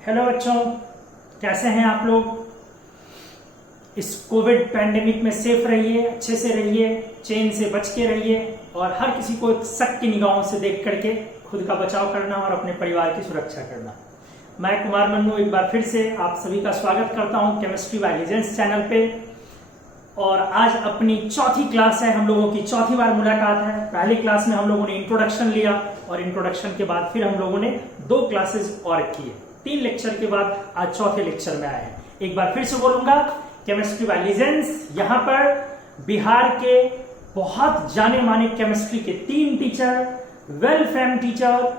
Hello बच्चों, कैसे हैं आप लोग। इस कोविड पैंडेमिक में सेफ रहिए, अच्छे से रहिए, चेन से बच के रहिए और हर किसी को एक शक की निगाहों से देख करके खुद का बचाव करना और अपने परिवार की सुरक्षा करना। मैं कुमार मन्नू एक बार फिर से आप सभी का स्वागत करता हूं केमिस्ट्री बाय लीजेंड्स चैनल पे। और आज अपनी चौथी क्लास है, हम लोगों की चौथी बार मुलाकात है। पहली क्लास में हम लोगों ने इंट्रोडक्शन लिया और इंट्रोडक्शन के बाद फिर हम लोगों ने 2 क्लासेस और किए। 3 लेक्चर के बाद आज चौथे लेक्चर में आए हैं। एक बार फिर से बोलूंगा, केमिस्ट्री बाय लीजेंड्स, यहाँ पर बिहार के बहुत जाने माने केमिस्ट्री के 3 teacher, well fame teacher,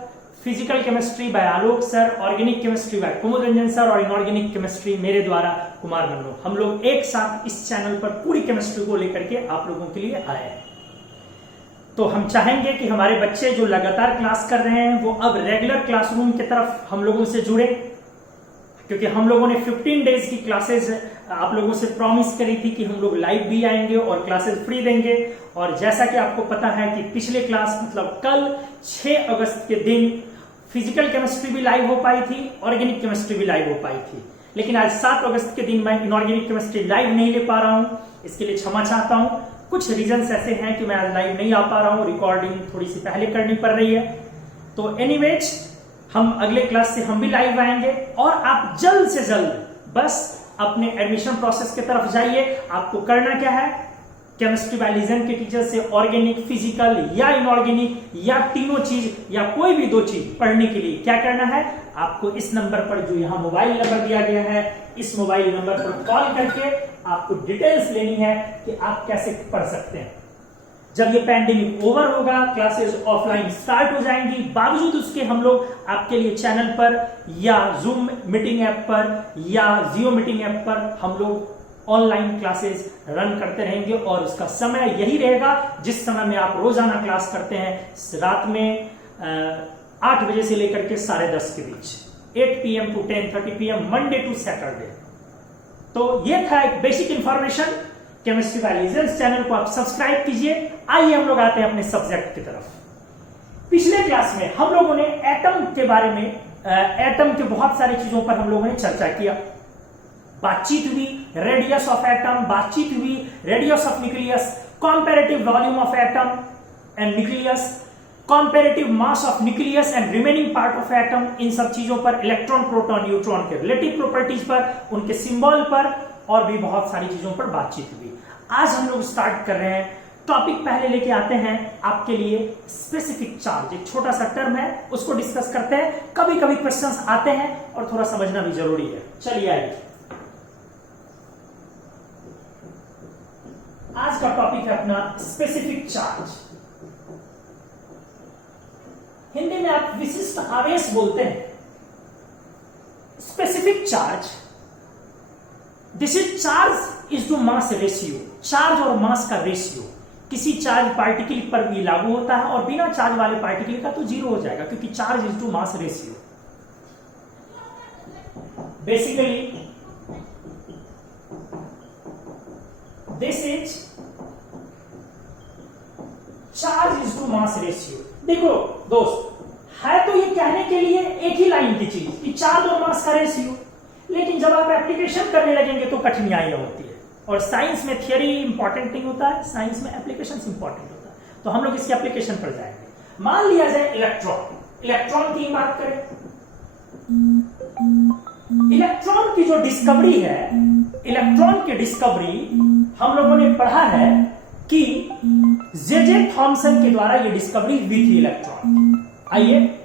physical chemistry bye आलोक सर, ऑर्गेनिक केमिस्ट्री बाय कुमुद रंजन सर और इनऑर्गेनिक केमिस्ट्री मेरे द्वारा कुमार मन्नू, हम लोग एक साथ इस चैनल पर पूरी केमिस्ट्री को लेकर के आप लोगों के लिए आए हैं। तो हम चाहेंगे कि हमारे बच्चे जो लगातार क्लास कर रहे हैं वो अब रेगुलर क्लासरूम की तरफ हम लोगों से जुड़े, क्योंकि हम लोगों ने 15 डेज की क्लासेस आप लोगों से प्रॉमिस करी थी कि हम लोग लाइव भी आएंगे और क्लासेस फ्री देंगे। और जैसा कि आपको पता है कि पिछले क्लास मतलब कल 6 अगस्त के दिन फिजिकल केमिस्ट्री भी लाइव हो पाई थी, ऑर्गेनिक केमिस्ट्री भी लाइव हो पाई थी, लेकिन आज 7 अगस्त के दिन मैं इनऑर्गेनिक केमिस्ट्री लाइव नहीं ले पा रहा हूं। इसके लिए क्षमा चाहता हूं। कुछ रीजंस ऐसे हैं कि मैं आज लाइव नहीं आ पा रहा हूं, रिकॉर्डिंग थोड़ी सी पहले करनी पड़ रही है। तो एनीवेज, हम अगले क्लास से हम भी लाइव आएंगे और आप जल्द से जल्द बस अपने एडमिशन प्रोसेस की तरफ जाइए। आपको करना क्या है, केमिस्ट्री बाय लीजेंड के टीचर से ऑर्गेनिक, फिजिकल या इनऑर्गेनिक या तीनों चीज या कोई भी 2 चीज पढ़ने के लिए क्या करना है, आपको इस नंबर पर जो यहाँ मोबाइल नंबर दिया गया है, इस मोबाइल नंबर पर कॉल करके आपको डिटेल्स लेनी है कि आप कैसे पढ़ सकते हैं। जब ये पैंडेमिक ओवर होगा, क्लासेस ऑफलाइन स्टार्ट हो जाएंगी, बावजूद उसके हम लोग आपके लिए चैनल पर या जूम मीटिंग ऐप पर या जियो मीटिंग ऐप पर हम लोग ऑनलाइन क्लासेस रन करते रहेंगे। और उसका समय यही रहेगा जिस समय में आप रोजाना क्लास करते हैं, रात में 8 बजे से लेकर के 10:30 के बीच, 8 PM to 10:30 PM, Monday to Saturday. तो ये था एक basic information. Chemistry by legends channel को आप सब्सक्राइब कीजिए। आइए हम लोग आते हैं अपने सब्जेक्ट की तरफ। पिछले क्लास में हम लोगों ने एटम के बारे में, एटम के बहुत सारी चीजों पर हम लोगों ने चर्चा किया, बातचीत हुई, रेडियस ऑफ एटम बातचीत हुई, radius of nucleus, comparative volume of atom and nucleus, comparative mass of nucleus and remaining part of atom, इन सब चीजों पर, इलेक्ट्रॉन प्रोटॉन न्यूट्रॉन के रिलेटिव प्रॉपर्टीज पर, उनके सिंबल पर और भी बहुत सारी चीजों पर बातचीत हुई। आज हम लोग स्टार्ट कर रहे हैं, टॉपिक पहले लेके आते हैं आपके लिए स्पेसिफिक चार्ज। एक छोटा सा टर्म है, उसको डिस्कस करते हैं। कभी कभी क्वेश्चंस आते हैं और थोड़ा समझना भी जरूरी है। चलिए आइए, आज का टॉपिक है अपना स्पेसिफिक चार्ज। हिंदी में आप विशिष्ट आवेश बोलते हैं। Specific charge, this is charge is to mass ratio. Charge और मास का रेशियो किसी चार्ज पार्टिकल पर भी लागू होता है और बिना चार्ज वाले पार्टिकल का तो 0 हो जाएगा, क्योंकि charge is to mass ratio. Basically this is charge is to mass ratio. देखो दोस्त, है तो ये कहने के लिए एक ही लाइन की चीज कि चार्ज और मास का रेशियो, लेकिन जब आप एप्लीकेशन करने लगेंगे तो कठिनाइयां होती है। और साइंस में थियरी इंपॉर्टेंट नहीं होता है, साइंस में एप्लीकेशंस इंपॉर्टेंट होता है। तो हम लोग इसके एप्लीकेशन पर जाएंगे। मान लिया जाए इलेक्ट्रॉन, इलेक्ट्रॉन की बात करें, इलेक्ट्रॉन की जो डिस्कवरी है, इलेक्ट्रॉन की डिस्कवरी हम लोगों ने पढ़ा है कि जे थॉमसन के द्वारा ये डिस्कवरी हुई थी इलेक्ट्रॉन। आइए,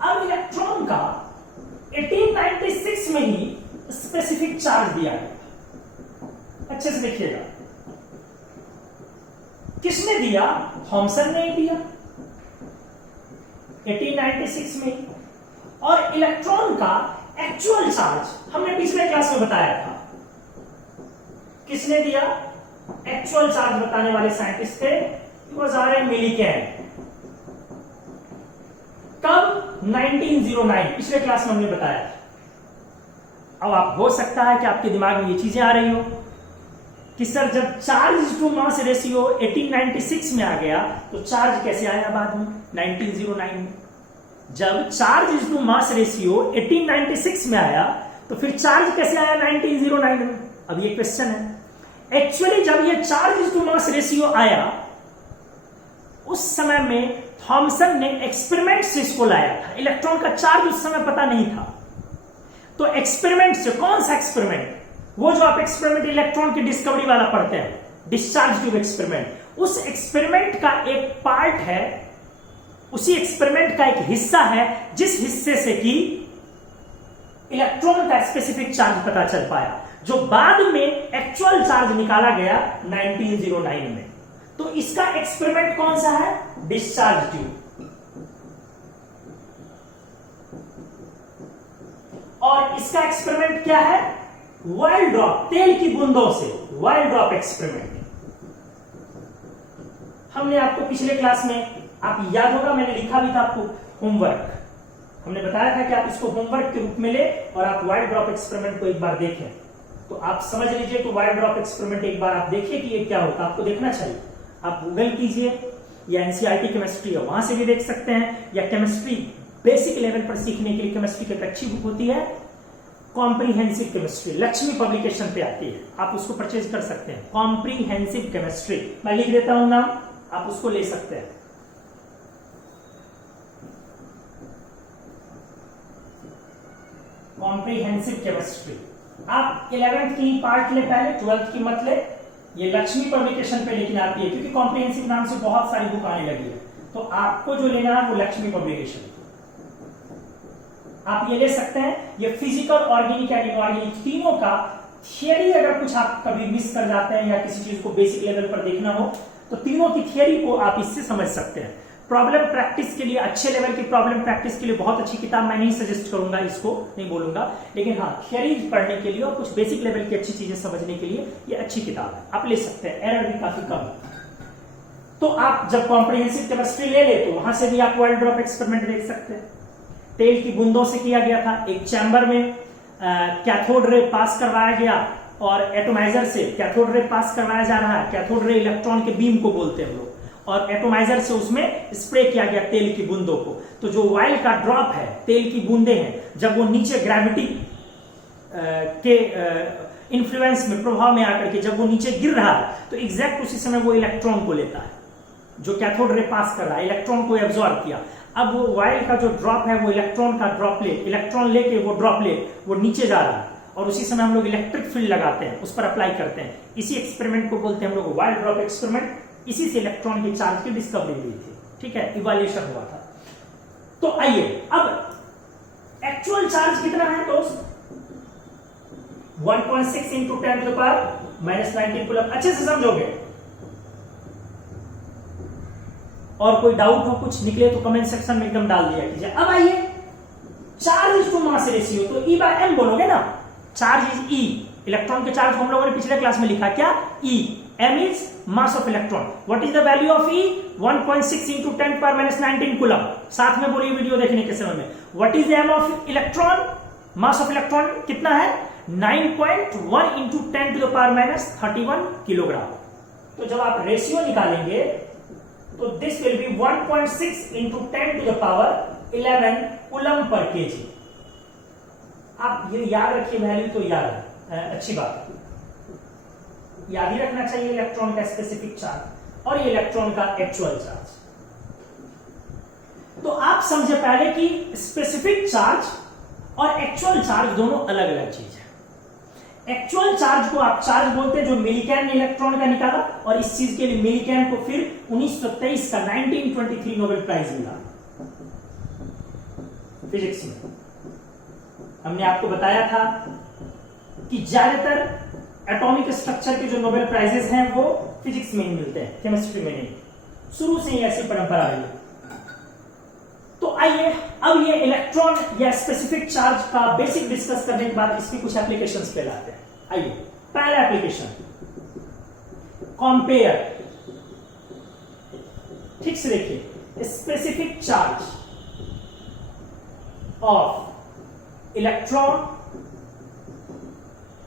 अब इलेक्ट्रॉन का 1896 में ही स्पेसिफिक चार्ज दिया गया। अच्छे से देखिएगा, किसने दिया? थॉमसन ने दिया 1896 में। और इलेक्ट्रॉन का एक्चुअल चार्ज हमने पिछले क्लास में बताया था। किसने दिया? एक्चुअल चार्ज बताने वाले साइंटिस्ट थे, RM मिलीकेन। कब? 1909, पिछले क्लास में हमने बताया था। अब आप हो सकता है कि आपके दिमाग में ये चीजें आ रही हो कि सर जब चार्ज टू मास रेशियो 1896 में आ गया तो चार्ज कैसे आया बाद में 1909 में? जब चार्ज टू मास रेशियो 1896 में आया तो फिर चार्ज कैसे आया 1909 में? अब ये क्वेश्चन है। एक्चुअली जब ये चार्ज टू मास रेशियो आया उस समय में थॉमसन ने एक्सपेरिमेंट से इसको लाया था। इलेक्ट्रॉन का चार्ज उस समय पता नहीं था, तो एक्सपेरिमेंट से, कौन सा एक्सपेरिमेंट? वो जो आप एक्सपेरिमेंट इलेक्ट्रॉन की डिस्कवरी वाला पढ़ते हैं, डिस्चार्ज ट्यूब एक्सपेरिमेंट, उस एक्सपेरिमेंट का एक पार्ट है, उसी एक्सपेरिमेंट का एक हिस्सा है जिस हिस्से से कि इलेक्ट्रॉन का स्पेसिफिक चार्ज पता चल पाया, जो बाद में एक्चुअल चार्ज निकाला गया 1909 में। तो इसका एक्सपेरिमेंट कौन सा है? Discharge tube. और इसका एक्सपेरिमेंट क्या है? वाइल ड्रॉप, तेल की बूंदों से वाइल ड्रॉप एक्सपेरिमेंट। हमने आपको पिछले क्लास में, आप याद होगा मैंने लिखा भी था आपको होमवर्क, हमने बताया था कि आप इसको होमवर्क के रूप में ले और आप वाइल ड्रॉप एक्सपेरिमेंट को एक बार देखें। तो आप समझ लीजिए तो वाइल ड्रॉप एक्सपेरिमेंट एक बार आप देखिए कि ये क्या होता है, आपको देखना चाहिए। आप गूगल कीजिए या एनसीईआरटी केमिस्ट्री है वहां से भी देख सकते हैं, या केमिस्ट्री बेसिक लेवल पर सीखने के लिए केमिस्ट्री की एक अच्छी बुक होती है कॉम्प्रीहेंसिव केमिस्ट्री, लक्ष्मी पब्लिकेशन पे आती है, आप उसको परचेज कर सकते हैं। कॉम्प्रीहेंसिव केमिस्ट्री मैं लिख देता हूं नाम, आप उसको ले सकते हैं। Comprehensive chemistry. आप 11th की पार्ट ले पहले, 12th की मत ले। ये लक्ष्मी पब्लिकेशन पे लेकिन आती है क्योंकि कॉम्प्रीहेंसिव नाम से बहुत सारी बुक आने लगी है, तो आपको जो लेना है वो लक्ष्मी पब्लिकेशन, आप ये ले सकते हैं। ये फिजिकल, ऑर्गेनिक एंड इनऑर्गेनिक तीनों का थियरी, अगर कुछ आप कभी मिस कर जाते हैं या किसी चीज को बेसिक लेवल पर देखना हो तो तीनों की थियरी को आप इससे समझ सकते हैं। प्रॉब्लम प्रैक्टिस के लिए, अच्छे लेवल की प्रॉब्लम प्रैक्टिस के लिए बहुत अच्छी किताब मैं नहीं सजेस्ट करूंगा, इसको नहीं बोलूंगा, लेकिन हाँ थियरी पढ़ने के लिए और कुछ बेसिक लेवल की अच्छी चीजें समझने के लिए ये अच्छी किताब है, आप ले सकते हैं, एरर भी काफी कम है। तो आप जब कॉम्प्रिहेंसिव केमिस्ट्री ले ले तो वहां से भी आप वाइल ड्रॉप एक्सपेरिमेंट देख सकते हैं। तेल की बूंदों से किया गया था, एक चैम्बर में कैथोड रे पास करवाया गया और एटोमाइजर से कैथोड रे पास करवाया जा रहा है। कैथोड रे इलेक्ट्रॉन के बीम को बोलते हैं हम लोग, और एटोमाइजर से उसमें स्प्रे किया गया तेल की बूंदों को। तो जो वाइल का ड्रॉप है, तेल की बूंदे हैं, जब वो नीचे ग्रेविटी के इन्फ्लुएंस में, प्रभाव में आकर के जब वो नीचे गिर रहा है तो एग्जैक्ट उसी समय वो इलेक्ट्रॉन को लेता है, जो कैथोड रे पास कर रहा है, इलेक्ट्रॉन को एब्जॉर्ब किया। अब वो वाइल का जो ड्रॉप है वो इलेक्ट्रॉन का ड्रॉपलेट, इलेक्ट्रॉन लेके वो ड्रॉपलेट वो नीचे जा रहा है, और उसी समय हम लोग इलेक्ट्रिक फील्ड लगाते हैं, उस पर अप्लाई करते हैं। इसी एक्सपेरिमेंट को बोलते हैं हम लोग वाइल ड्रॉप एक्सपेरिमेंट। इसी से इलेक्ट्रॉन के चार्ज की डिस्कवरी हुई थी, ठीक है, इवैल्यूएशन हुआ था। तो आइए अब एक्चुअल चार्ज कितना है दोस्त? 1.6 इंटू 10⁻⁻⁹ कूलम। अच्छे से समझोगे? और कोई डाउट हो, कुछ निकले तो कमेंट सेक्शन में एकदम डाल दिया कीजिए। अब आइए चार्ज टू मास रेशियो, तो E बाय M बोलोगे ना, चार्ज इज E, इलेक्ट्रॉन के चार्ज को हम लोगों ने पिछले क्लास में लिखा क्या? E, M is mass of electron. What is the value of E? 1.6 into 10⁻⁹ coulomb. साथ में बोलिए वीडियो देखने के समय में। What is M of electron? Mass of electron कितना है? 9.1 इंटू 10⁻31 किलोग्राम। तो जब आप रेशियो निकालेंगे तो this will be 1.6 into 10⁻11 coulomb per KG. आप ये याद रखिए, वैल्यू तो याद है, अच्छी बात है, याद ही रखना चाहिए इलेक्ट्रॉन का स्पेसिफिक चार्ज और ये इलेक्ट्रॉन का एक्चुअल चार्ज। तो आप समझे पहले कि स्पेसिफिक चार्ज और एक्चुअल चार्ज दोनों अलग अलग चीज है। एक्चुअल चार्ज को आप चार्ज बोलते हैं जो मिलीकैन ने इलेक्ट्रॉन का निकाला, और इस चीज के लिए मिलीकैन को फिर 1923 का 1923 नोबेल प्राइज मिला फिजिक्स में। हमने आपको बताया था कि ज्यादातर एटॉमिक स्ट्रक्चर के जो नोबेल प्राइजेस हैं वो फिजिक्स में ही मिलते हैं, केमिस्ट्री में नहीं। शुरू से ही ऐसी परंपरा रही है। तो आइए अब ये इलेक्ट्रॉन या स्पेसिफिक चार्ज का बेसिक डिस्कस करने के बाद इसकी कुछ एप्लीकेशंस पे लाते हैं। आइए पहला एप्लीकेशन, कंपेयर। ठीक से देखिए, specific charge of electron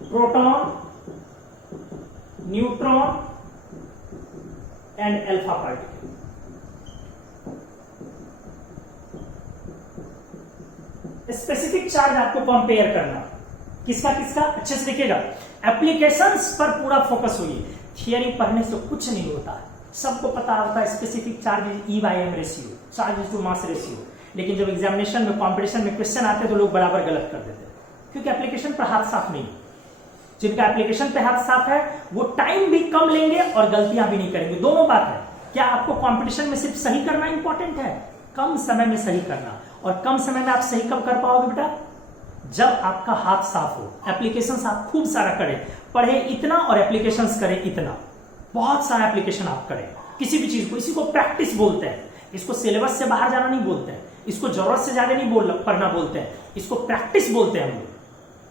proton, neutron and alpha particle. Specific charge आपको कंपेयर करना, किसका किसका, अच्छे से देखिएगा। एप्लीकेशंस पर पूरा फोकस होइए, थियरी पढ़ने से कुछ नहीं होता है, सबको पता होता है specific charge is E/m ratio, charge to mass ratio, लेकिन जब एग्जामिनेशन में कॉम्पिटिशन में क्वेश्चन आते हैं तो लोग बराबर गलत कर देते हैं, क्योंकि एप्लीकेशन पर हाथ साफ नहीं। जिनका एप्लीकेशन पे हाथ साफ है वो टाइम भी कम लेंगे और गलतियां भी नहीं करेंगे। दोनों बात है, क्या आपको कॉम्पिटिशन में सिर्फ सही करना इंपॉर्टेंट है, कम समय में सही करना, और कम समय में आप सही कब कर पाओगे बेटा, जब आपका हाथ साफ हो। एप्लीकेशंस आप खूब सारा करें, पढ़े इतना और एप्लीकेशंस करें इतना, बहुत सारा एप्लीकेशन आप करें किसी भी चीज को। इसी को प्रैक्टिस बोलते हैं, इसको सिलेबस से बाहर जाना नहीं बोलते हैं, इसको जरूरत से ज्यादा नहीं पढ़ना बोलते हैं, इसको प्रैक्टिस बोलते हैं हम लोग।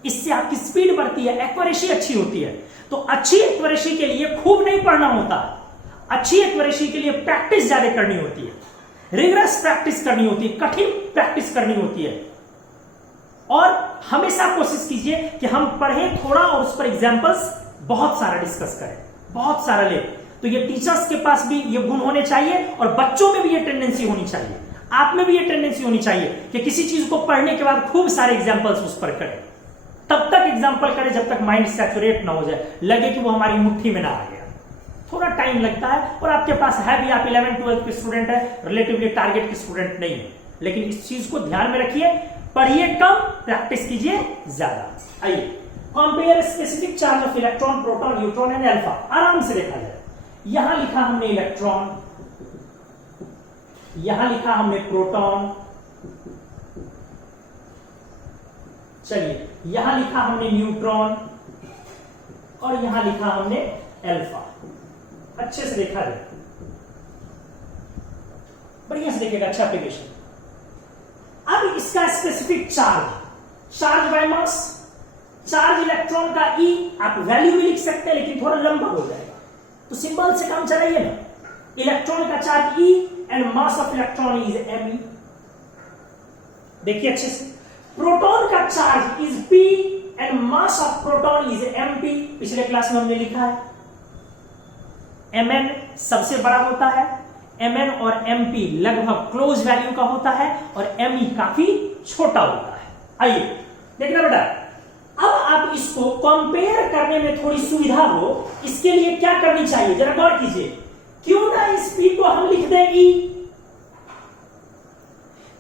इससे आपकी स्पीड बढ़ती है, एक्यूरेसी अच्छी होती है। तो अच्छी एक्यूरेसी के लिए खूब नहीं पढ़ना होता, अच्छी एक्यूरेसी के लिए प्रैक्टिस ज्यादा करनी होती है, रिगरस प्रैक्टिस करनी होती है, कठिन प्रैक्टिस करनी होती है। और हमेशा कोशिश कीजिए कि हम पढ़ें थोड़ा और उस पर एग्जाम्पल्स बहुत सारा डिस्कस करें, बहुत सारा ले। तो ये टीचर्स के पास भी ये गुण होने चाहिए और बच्चों में भी ये टेंडेंसी होनी चाहिए, आप में भी ये टेंडेंसी होनी चाहिए कि किसी चीज को पढ़ने के बाद खूब सारे एग्जाम्पल्स उस पर करें। तब तक एग्जाम्पल करें जब तक माइंड सैचुरेट ना हो जाए, लगे कि वो हमारी मुट्ठी में ना आ गया। थोड़ा टाइम लगता है और आपके पास है भी, आप 11th-12th के स्टूडेंट है, रिलेटिवली टारगेट के स्टूडेंट नहीं है, लेकिन इस चीज को ध्यान में रखिए, पढ़िए कम, प्रैक्टिस कीजिए ज्यादा। आइए compare specific charge of electron, proton, neutron and alpha. आराम से देखा जाए, यहां लिखा हमने इलेक्ट्रॉन, यहां लिखा हमने प्रोटॉन, चलिए यहां लिखा हमने न्यूट्रॉन और यहां लिखा हमने अल्फा। अच्छे से देखा जाए, बढ़िया से देखिएगा, अच्छा एप्लीकेशन। अब इसका specific charge, charge by mass, charge electron का E, आप वैल्यू भी लिख सकते हैं लेकिन थोड़ा लंबा हो जाएगा, तो सिंबल से काम चलाइए ना। इलेक्ट्रॉन का charge E and mass of electron is Me। देखिए अच्छे से, प्रोटॉन का charge is P and mass of proton is MP। पिछले क्लास में हमने लिखा है Mn सबसे बड़ा होता है, Mn और MP लगभग क्लोज वैल्यू का होता है और Me काफी छोटा होता है। आइए देखना बेटा, अब आप इसको कंपेयर करने में थोड़ी सुविधा हो, इसके लिए क्या करनी चाहिए जरा गौर कीजिए। क्यों ना इस P को हम लिख दें E,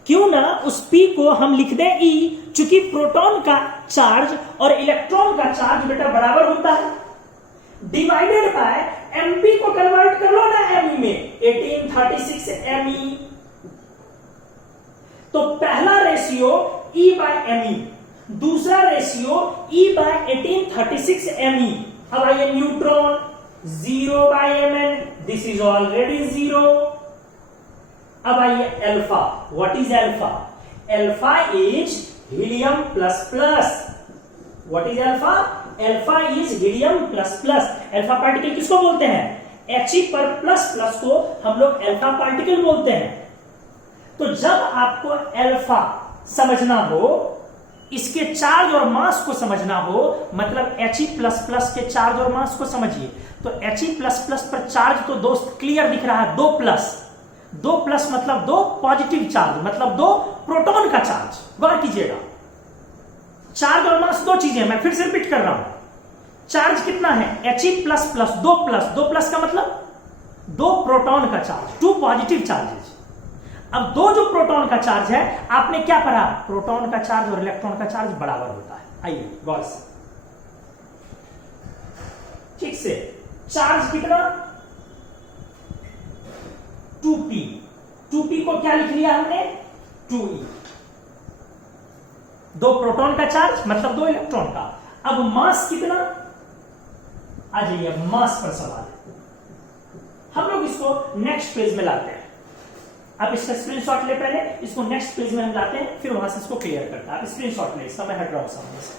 क्यों ना उस P को हम लिख दें E, चूंकि प्रोटॉन का चार्ज और इलेक्ट्रॉन का चार्ज बेटा बराबर होता है, डिवाइडेड बाय MP को कन्वर्ट कर लो ना Me में, 1836 Me। तो पहला रेशियो E/Me, दूसरा रेशियो E/1836 Me। अब आइए neutron 0/Mn, this is already 0। अब आइए alpha, what is alpha? Alpha is helium plus plus. What is alpha? Alpha is helium plus plus. Alpha particle किसको बोलते हैं? He पर प्लस प्लस को हम लोग अल्फा पार्टिकल बोलते हैं। तो जब आपको अल्फा समझना हो, इसके चार्ज और मास को समझना हो, मतलब He प्लस प्लस के चार्ज और मास को समझिए। तो He प्लस प्लस पर चार्ज तो दोस्त क्लियर दिख रहा है, 2 प्लस मतलब 2 पॉजिटिव चार्ज, मतलब 2 प्रोटॉन का चार्ज। गौर कीजिएगा, चार्ज और मास 2 चीजें, मैं फिर से रिपीट कर रहा हूं। चार्ज कितना है? He प्लस प्लस 2 प्लस का मतलब 2 प्रोटॉन का चार्ज, 2 पॉजिटिव चार्जेस। अब 2 जो प्रोटॉन का चार्ज है, आपने क्या पढ़ा? प्रोटॉन का चार्ज और इलेक्ट्रॉन का चार्ज बराबर होता है। आइए गौर से, ठीक से, चार्ज कितना? 2p को क्या लिख लिया हमने? 2e। 2 प्रोटॉन का चार्ज मतलब 2 इलेक्ट्रॉन का। अब मास कितना? आ जाइए, मास पर सवाल है, हम लोग इसको नेक्स्ट पेज में लाते हैं। आप इसका स्क्रीनशॉट ले, पहले इसको नेक्स्ट पेज में हम लाते हैं, फिर वहां से इसको क्लियर करते हैं। आप स्क्रीनशॉट ले, इसका मैं हट रहा हूं सामने से।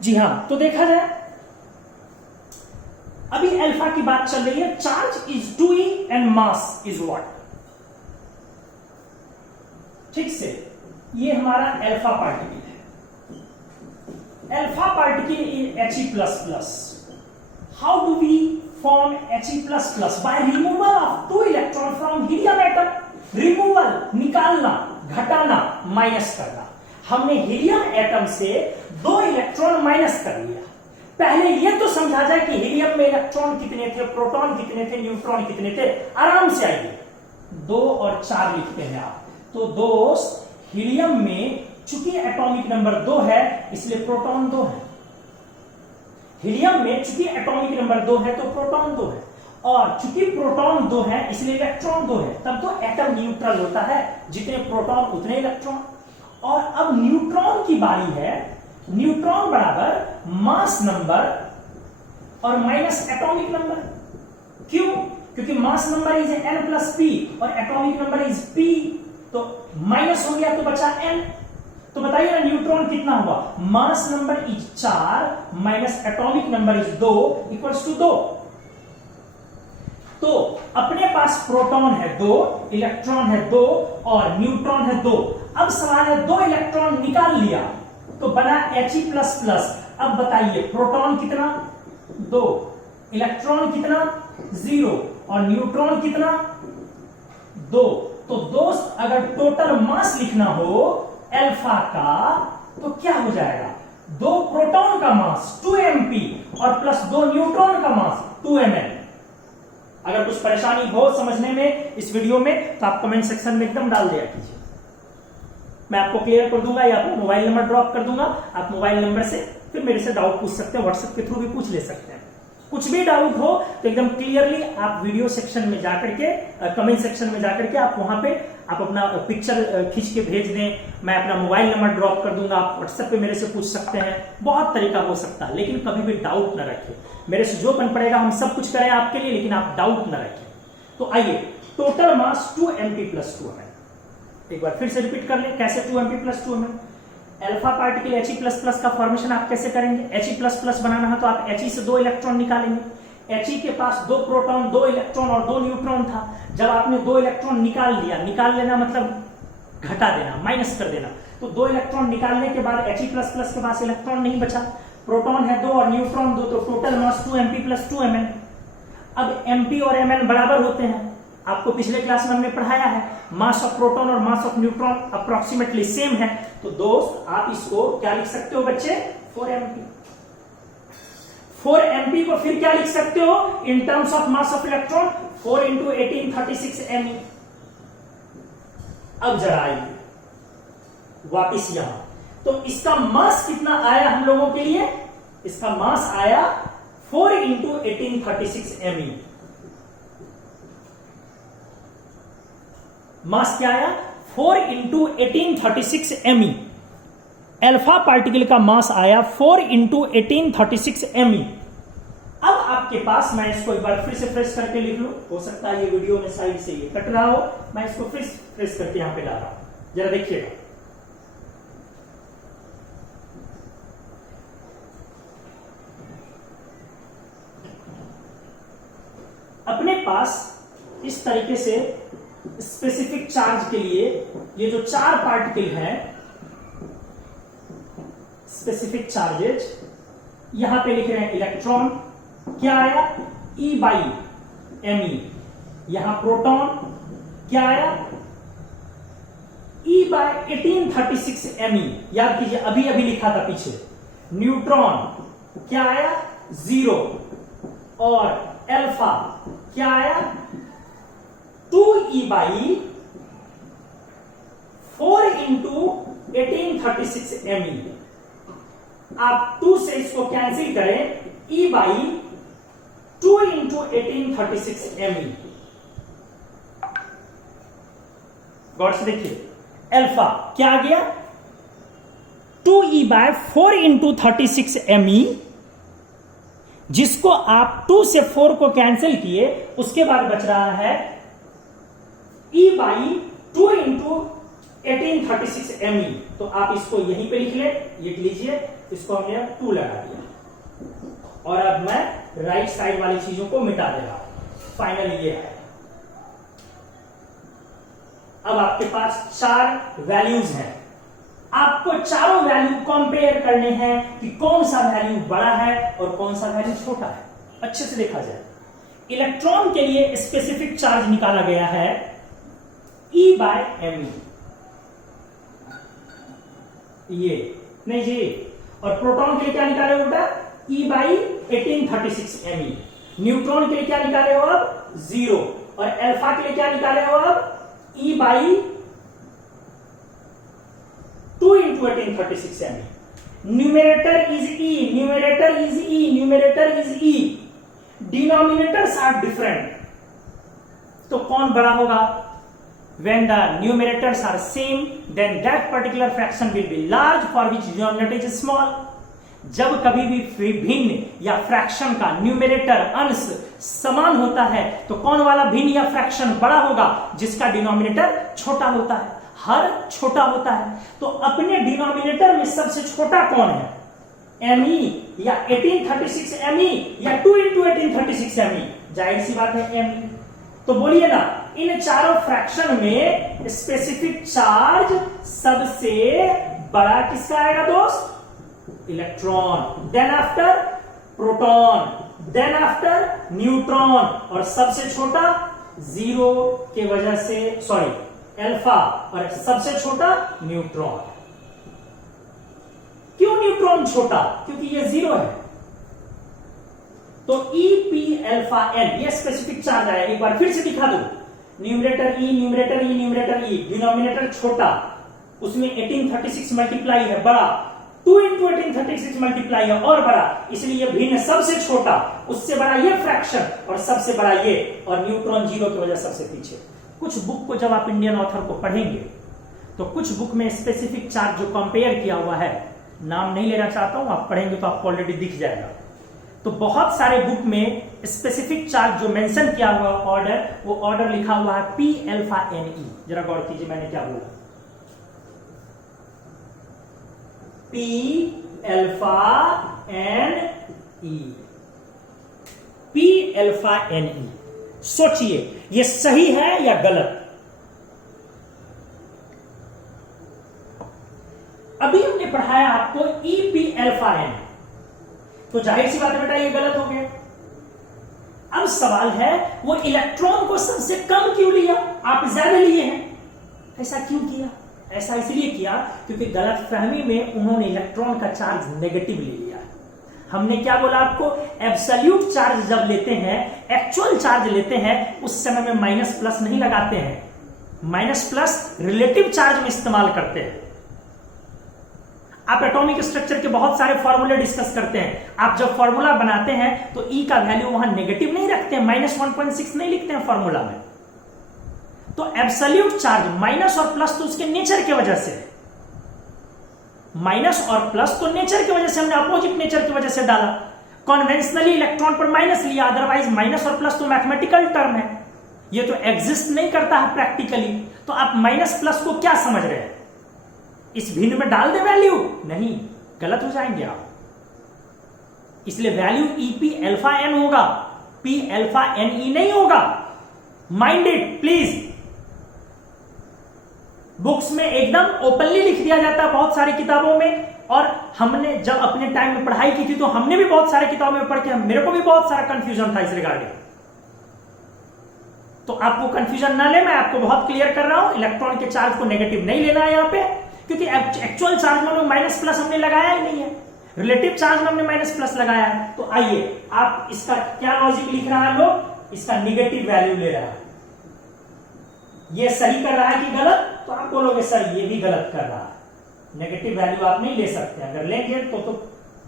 जी हां, तो देखा जाए, अभी अल्फा की बात चल रही है। Charge is 2e and mass is what? ठीक से, ये हमारा अल्फा पार्टिकल है। Alpha particle is He++. How do we form He++ by removal of 2 electron from helium atom. Removal निकालना, घटाना, माइनस करना। हमने हीलियम एटम से 2 इलेक्ट्रॉन माइनस कर लिया। पहले यह तो समझा जाए कि हीलियम में इलेक्ट्रॉन कितने थे, प्रोटॉन कितने थे, न्यूट्रॉन कितने थे। आराम से आइए, 2 और 4 लिखते हैं आप। तो दोस्त, हीलियम में चूंकि एटॉमिक नंबर 2 है इसलिए प्रोटॉन 2 है। हीलियम में चूंकि एटॉमिक नंबर 2 है तो प्रोटॉन 2 है, और चूंकि प्रोटॉन 2 है इसलिए इलेक्ट्रॉन 2 है। तब तो एटम न्यूट्रल होता है, जितने प्रोटॉन उतने इलेक्ट्रॉन। और अब न्यूट्रॉन की बारी है। न्यूट्रॉन बराबर मास नंबर और माइनस एटॉमिक नंबर। क्यों? क्योंकि मास नंबर इज n+p और एटॉमिक नंबर इज p, तो माइनस हो गया तो बचा n। तो बताइए ना, न्यूट्रॉन कितना हुआ? Mass number is 4 minus atomic number is 2 equals to 2। तो अपने पास प्रोटॉन है 2, इलेक्ट्रॉन है 2 और न्यूट्रॉन है 2। अब सवाल है 2 इलेक्ट्रॉन निकाल लिया तो बना He++। अब बताइए प्रोटॉन कितना? 2, इलेक्ट्रॉन कितना? 0 और न्यूट्रॉन कितना? 2। तो दोस्त, अगर टोटल मास लिखना हो अल्फा का तो क्या हो जाएगा? 2 प्रोटॉन का मास 2mp और प्लस 2 न्यूट्रॉन का मास 2mn। अगर कुछ परेशानी हो समझने में इस वीडियो में तो आप कमेंट सेक्शन में एकदम डाल दिया कीजिए, मैं आपको क्लियर कर दूंगा या आपको मोबाइल नंबर ड्रॉप कर दूंगा। आप मोबाइल नंबर से फिर मेरे से डाउट पूछ सकते हैं, व्हाट्सएप के थ्रू भी पूछ ले सकते हैं। कुछ भी डाउट हो तो एकदम क्लियरली आप वीडियो सेक्शन में जाकर के, कमेंट सेक्शन में जाकर के आप वहां पे आप अपना पिक्चर खींच के भेज दें। मैं अपना मोबाइल नंबर ड्रॉप कर दूंगा, आप व्हाट्सएप पे मेरे से पूछ सकते हैं। बहुत तरीका हो सकता है, लेकिन कभी भी डाउट न रखें। मेरे से जो बन पड़ेगा हम सब कुछ करें आपके लिए, लेकिन आप डाउट न रखें। तो आइए, टोटल मास 2mp + 2mn। एक बार फिर से रिपीट कर लें, कैसे 2mp + 2mn। Alpha particle He++ का फॉर्मेशन आप कैसे करेंगे? He++ बनाना है तो आप He से 2 इलेक्ट्रॉन निकालेंगे। He के पास 2 प्रोटॉन, 2 इलेक्ट्रॉन और 2 न्यूट्रॉन था। जब आपने 2 इलेक्ट्रॉन निकाल लिया, निकाल लेना मतलब घटा देना, माइनस कर देना। तो 2 इलेक्ट्रॉन निकालने के बाद He++ के पास इलेक्ट्रॉन नहीं बचा। प्रोटॉन है 2 और न्यूट्रॉन 2, तो टोटल मास 2mp + 2mn। अब mp और mn बराबर होते हैं, आपको पिछले क्लास में हमने पढ़ाया है। मास ऑफ प्रोटॉन और mass of neutron approximately same है। तो दोस्त, आप इसको क्या लिख सकते हो बच्चे? 4mp। 4mp को फिर क्या लिख सकते हो in terms of mass of electron? 4 × 1836 me। अब जरा आइए वापिस यहां, तो इसका मास कितना आया हम लोगों के लिए? इसका मास आया 4 × 1836 me। मास क्या आया? 4 × 1836 me। अल्फा पार्टिकल का मास आया 4 × 1836 me। अब आपके पास, मैं इसको एक बार फिर से फ्रेश करके लिख लूं, हो सकता है ये वीडियो में साइड से ये कट रहा हो, मैं इसको फिर फ्रेश करके यहां पे ला रहा हूं, जरा देखिएगा। अपने पास इस तरीके से स्पेसिफिक चार्ज के लिए ये जो 4 पार्टिकल हैं, स्पेसिफिक चार्जेज, यहां पे लिख रहे हैं इलेक्ट्रॉन, क्या आया? E/me। यहां प्रोटॉन क्या आया? E/1836 me। याद कीजिए, अभी अभी लिखा था पीछे। न्यूट्रॉन क्या आया? 0। और अल्फा क्या आया? 2E/4 × 1836 me। आप 2 से इसको कैंसिल करें, E/2 × 1836 me। गौर से देखिए, अल्फा क्या आ गया? 2E/4 × 36 me, जिसको आप 2 से 4 को कैंसिल किए, उसके बाद बच रहा है E/2 × 1836 me। तो आप इसको यहीं पे लिख लिख लीजिए, इसको हमने 2 लगा दिया, और अब मैं राइट साइड वाली चीजों को मिटा दे रहा हूं। फाइनल ये है। अब आपके पास 4 वैल्यूज हैं, आपको चारों वैल्यू कंपेयर करने हैं कि कौन सा वैल्यू बड़ा है और कौन सा वैल्यू छोटा है। अच्छे से देखा जाए, इलेक्ट्रॉन के लिए स्पेसिफिक चार्ज निकाला गया है E/me, ये नहीं जी। और प्रोटॉन के लिए क्या निकाले हो बेटा? E/1836 me। न्यूट्रॉन के लिए क्या निकाले हो अब? 0। और अल्फा के लिए क्या निकाले हो अब? E/2 into 1836 me। Numerator is E, numerator is E, numerator is E, denominators are different. तो कौन बड़ा होगा? When the numerators are same, then that particular fraction will be large for which denominator is small। जब कभी भी भिन्न या fraction का न्यूमरेटर अंश समान होता है तो कौन वाला भिन्न या फ्रैक्शन बड़ा होगा? जिसका डिनोमिनेटर छोटा होता है। हर छोटा होता है। तो अपने डिनोमिनेटर में सबसे छोटा कौन है? me या 1836 me या 2 into 1836 me? जाहिर सी बात है me। तो बोलिए ना, इन चारों फ्रैक्शन में स्पेसिफिक चार्ज सबसे बड़ा किसका आएगा दोस्त? Electron, then after proton, then after neutron, और सबसे छोटा 0 के वजह से अल्फा, और सबसे छोटा न्यूट्रॉन। क्यों न्यूट्रॉन छोटा? क्योंकि ये 0 है। तो Ep∝n ये स्पेसिफिक चार्ज आया। एक बार फिर से दिखा दो, numerator E, numerator E, numerator E, denominator छोटा, उसमें 1836 मल्टीप्लाई है बड़ा, 2 into 1836 मल्टीप्लाई है और बड़ा, इसलिए भिन्न सबसे छोटा, उससे बड़ा ये फ्रैक्शन और सबसे बड़ा ये, और न्यूट्रॉन 0 की वजह सबसे पीछे। कुछ बुक को जब आप इंडियन ऑथर को पढ़ेंगे तो कुछ बुक में स्पेसिफिक चार्ज जो कंपेयर किया हुआ है, नाम नहीं लेना चाहता हूं, आप पढ़ेंगे तो आपको ऑलरेडी दिख जाएगा। तो बहुत सारे बुक में स्पेसिफिक चार्ज जो मेंशन किया हुआ ऑर्डर, वो ऑर्डर लिखा हुआ है P∝ne। जरा गौर कीजिए मैंने क्या बोला, P∝ne। सोचिए ये सही है या गलत? अभी हमने पढ़ाया आपको Ep∝n, तो जाहिर सी बात है बेटा ये गलत हो गया। अब सवाल है वो इलेक्ट्रॉन को सबसे कम क्यों लिया? आप ज्यादा लिए हैं, ऐसा क्यों किया? ऐसा इसलिए किया क्योंकि गलतफहमी में उन्होंने इलेक्ट्रॉन का चार्ज नेगेटिव ले लिया। हमने क्या बोला आपको? एब्सोल्यूट चार्ज जब लेते हैं, एक्चुअल चार्ज लेते हैं, उस समय में माइनस प्लस नहीं लगाते हैं, माइनस प्लस रिलेटिव चार्ज में इस्तेमाल करते हैं। आप एटॉमिक स्ट्रक्चर के बहुत सारे फॉर्मूले डिस्कस करते हैं, आप जब फॉर्मूला बनाते हैं तो ई का वैल्यू वहां नेगेटिव नहीं रखते हैं, -1.6 नहीं लिखते हैं फॉर्मूला में। तो एब्सोल्यूट चार्ज माइनस और प्लस तो उसके नेचर की वजह से, माइनस और प्लस तो नेचर की वजह से हमने अपोजिट नेचर की वजह से डाला। कॉन्वेंशनली इलेक्ट्रॉन पर माइनस लिया, अदरवाइज माइनस और प्लस तो मैथमेटिकल टर्म है, ये तो एग्जिस्ट नहीं करता है प्रैक्टिकली। तो आप माइनस प्लस को क्या समझ रहे हैं? इस भिन्न में डाल दे वैल्यू? नहीं, गलत हो जाएंगे आप। इसलिए वैल्यू Ep∝n होगा, P∝ne नहीं होगा। Mind it please. बुक्स में एकदम ओपनली लिख दिया जाता है बहुत सारी किताबों में, और हमने जब अपने टाइम में पढ़ाई की थी तो हमने भी बहुत सारी किताबों में पढ़ के मेरे को भी बहुत सारा कंफ्यूजन था इस रिगार्डिंग। तो आपको कंफ्यूजन ना ले, मैं आपको बहुत क्लियर कर रहा हूं, इलेक्ट्रॉन के चार्ज को नेगेटिव नहीं लेना है यहां पे, क्योंकि एक्चुअल चार्ज में हम माइनस प्लस हमने लगाया ही नहीं है, रिलेटिव चार्ज में हमने माइनस प्लस लगाया है। तो आइए, आप इसका क्या लॉजिक लिख रहा है लोग? इसका निगेटिव वैल्यू ले रहा है। ये सही कर रहा है कि गलत? तो आप बोलोगे सर ये भी गलत कर रहा है, नेगेटिव वैल्यू आप नहीं ले सकते, अगर लेंगे तो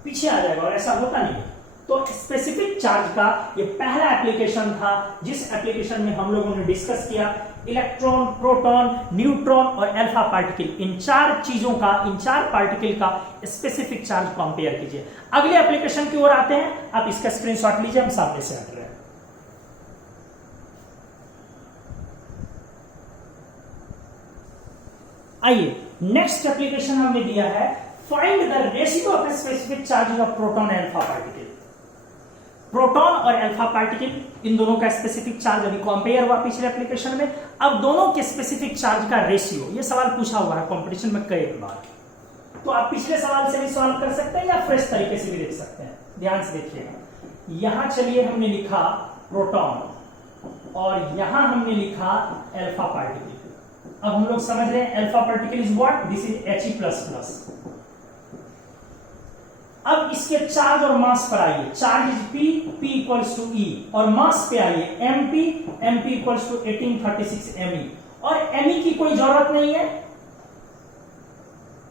पीछे आ जाएगा, और ऐसा होता नहीं है। तो स्पेसिफिक चार्ज का ये पहला एप्लीकेशन था, जिस एप्लीकेशन में हम लोगों ने डिस्कस किया इलेक्ट्रॉन, प्रोटॉन, न्यूट्रॉन और अल्फा पार्टिकल, इन चार चीजों का, इन चार पार्टिकल का स्पेसिफिक चार्ज कंपेयर कीजिए। अगले एप्लीकेशन की ओर आते हैं, आप इसका स्क्रीनशॉट लीजिए, हम सामने से हट रहे हैं। आइए, नेक्स्ट एप्लीकेशन हमने दिया है find the ratio of specific charges of proton and alpha particle. Proton और अल्फा पार्टिकल, इन दोनों का स्पेसिफिक चार्ज अभी कंपेयर हुआ पिछले एप्लीकेशन में। अब दोनों के स्पेसिफिक चार्ज का रेशियो, ये सवाल पूछा हुआ है कंपटीशन में कई बार। तो आप पिछले सवाल से भी सॉल्व कर सकते हैं या फ्रेश तरीके से भी देख सकते हैं। ध्यान से देखिएगा, यहां चलिए हमने लिखा प्रोटॉन और यहां हमने लिखा अल्फा पार्टिकल। अब हम लोग समझ रहे हैं alpha particle is what, this is He++। अब इसके चार्ज और मास पर आइए, charge is P, P equals to E, और मास पे आइए MP, MP equals to 1836 Me। और Me की कोई जरूरत नहीं है,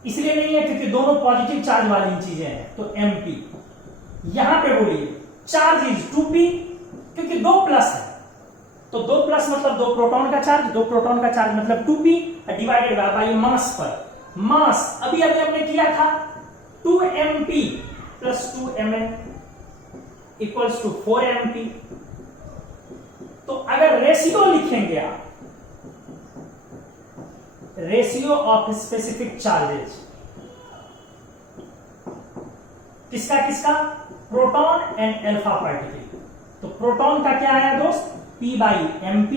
इसलिए नहीं है क्योंकि दोनों पॉजिटिव चार्ज वाली चीजें हैं, तो MP। यहां पे बोलिए चार्ज इज 2P, क्योंकि 2 प्लस है, तो 2 प्लस मतलब 2 प्रोटॉन का चार्ज, 2 प्रोटॉन का चार्ज मतलब 2P डिवाइडेड बाय मास पर। मास अभी हमने किया था 2MP plus 2Mn equals to 4MP। तो अगर रेशियो लिखेंगे आप, रेशियो ऑफ स्पेसिफिक चार्जेज, किसका किसका, प्रोटॉन एंड अल्फा पार्टिकल, तो प्रोटॉन का क्या आया दोस्त, P/MP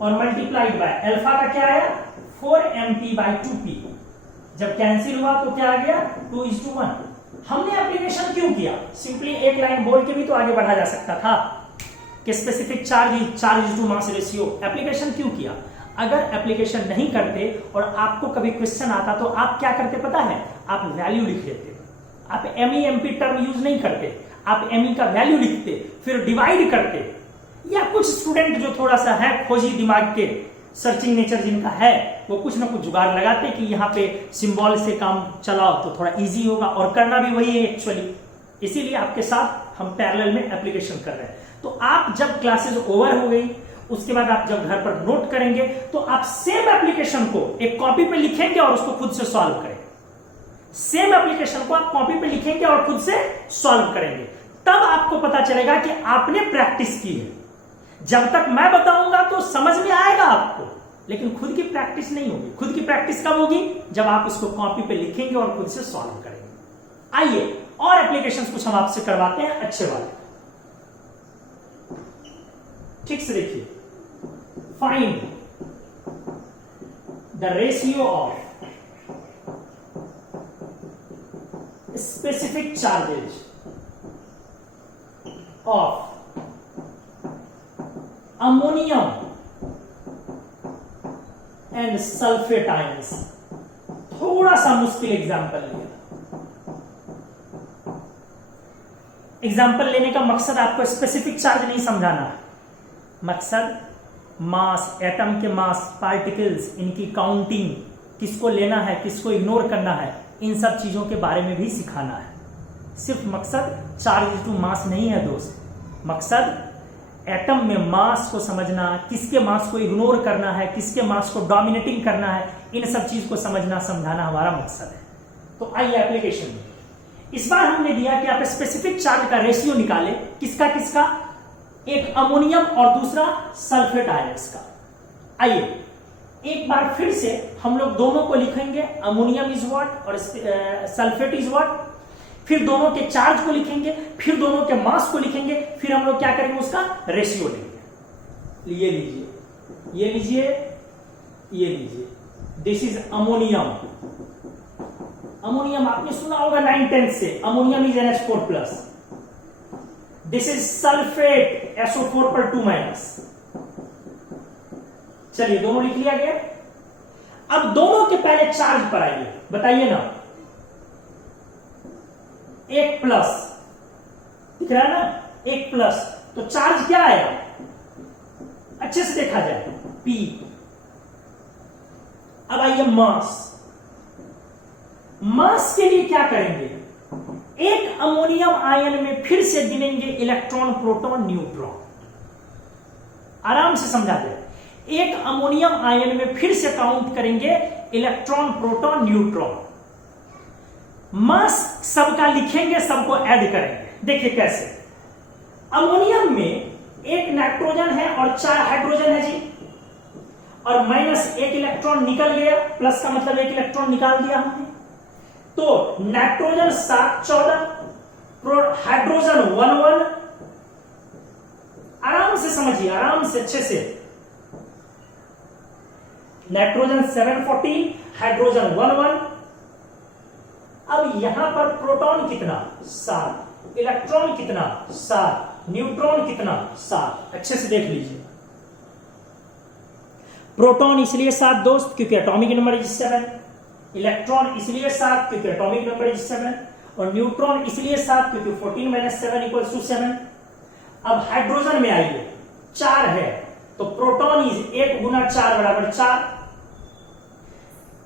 और मल्टीप्लाइड बाय अल्फा का क्या आया 4MP/2P। जब कैंसिल हुआ तो क्या आ गया 2:1। हमने एप्लीकेशन क्यों किया, सिंपली एक लाइन बोल के भी तो आगे बढ़ा जा सकता था कि specific charge to mass ratio. Application क्यों किया, अगर एप्लीकेशन नहीं करते और आपको कभी क्वेश्चन आता तो आप क्या करते पता है, आप वैल्यू लिख लेते, आप MEMP टर्म यूज नहीं करते, आप ME का वैल्यू लिखते फिर डिवाइड करते। या कुछ स्टूडेंट जो थोड़ा सा है खोजी दिमाग के, सर्चिंग नेचर जिनका है, वो कुछ ना कुछ जुगाड़ लगाते कि यहाँ पे सिंबल से काम चलाओ तो थोड़ा इजी होगा, और करना भी वही है एक्चुअली। इसीलिए आपके साथ हम पैरेलल में एप्लीकेशन कर रहे हैं। तो आप जब क्लासेस ओवर हो गई उसके बाद आप जब घर पर नोट करेंगे तो आप सेम एप्लीकेशन को एक कॉपी पे लिखेंगे और उसको खुद से सॉल्व करेंगे। सेम एप्लीकेशन को आप कॉपी पे लिखेंगे और खुद से सॉल्व करेंगे, तब आपको पता चलेगा कि आपने प्रैक्टिस की है। जब तक मैं बताऊंगा तो समझ में आएगा आपको, लेकिन खुद की प्रैक्टिस नहीं होगी। खुद की प्रैक्टिस कब होगी, जब आप उसको कॉपी पे लिखेंगे और खुद से सॉल्व करेंगे। आइए और एप्लीकेशंस कुछ हम आपसे करवाते हैं अच्छे वाले, ठीक से देखिए। Find the ratio of specific charges of ammonium and sulphate ions. थोड़ा सा मुश्किल एग्जाम्पल लिया। एग्जाम्पल लेने का मकसद आपको स्पेसिफिक चार्ज नहीं समझाना है, मकसद मास, एटम के मास, पार्टिकल्स, इनकी काउंटिंग, किसको लेना है किसको इग्नोर करना है, इन सब चीजों के बारे में भी सिखाना है। सिर्फ मकसद चार्ज टू मास नहीं है दोस्त, मकसद एटम में मास को समझना, किसके मास को इग्नोर करना है, किसके मास को डोमिनेटिंग करना है, इन सब चीज को समझना समझाना हमारा मकसद है। तो आइए एप्लीकेशन में, इस बार हमने दिया कि आप स्पेसिफिक चार्ज का रेशियो निकाले, किसका किसका, एक अमोनियम और दूसरा सल्फेट आयंस का। आइए एक बार फिर से हम लोग दोनों को लिखेंगे, अमोनियम इज व्हाट और सल्फेट इज व्हाट, फिर दोनों के चार्ज को लिखेंगे, फिर दोनों के मास को लिखेंगे, फिर हम लोग क्या करेंगे उसका रेशियो लेंगे। ये लीजिए, ये लीजिए, ये लीजिए, दिस इज अमोनियम। अमोनियम आपने सुना होगा 9-10 से, ammonium is NH4+। This is sulphate, SO4 पर 2-। चलिए दोनों लिख लिया गया। अब दोनों के पहले चार्ज पर आइए, बताइए ना, 1+ दिख रहा है ना, 1+, तो चार्ज क्या आया, अच्छे से देखा जाए P। अब आइए मास, मास के लिए क्या करेंगे, एक अमोनियम आयन में फिर से गिनेंगे इलेक्ट्रॉन प्रोटॉन न्यूट्रॉन। आराम से समझा दे, एक अमोनियम आयन में फिर से काउंट करेंगे इलेक्ट्रॉन प्रोटॉन न्यूट्रॉन। मास सबका लिखेंगे, सबको ऐड करेंगे। देखिए कैसे, अमोनियम में एक नाइट्रोजन है और 4 हाइड्रोजन है जी, और -1 इलेक्ट्रॉन निकल गया, प्लस का मतलब 1 इलेक्ट्रॉन निकाल दिया हमने, तो नाइट्रोजन 7 14, हाइड्रोजन 1 1। आराम से समझिए, आराम से अच्छे से, नाइट्रोजन 7 14, हाइड्रोजन 1 1, अब यहां पर प्रोटॉन कितना 7, इलेक्ट्रॉन कितना 7, न्यूट्रॉन कितना 7। अच्छे से देख लीजिए, प्रोटॉन इसलिए 7 दोस्त क्योंकि एटॉमिक नंबर इज 7, इलेक्ट्रॉन इसलिए 7 क्योंकि एटॉमिक नंबर इज 7, और न्यूट्रॉन इसलिए 7 क्योंकि 14 - 7 = 7। अब हाइड्रोजन में आइए, 4 है तो प्रोटॉन इज 1 × 4 = 4,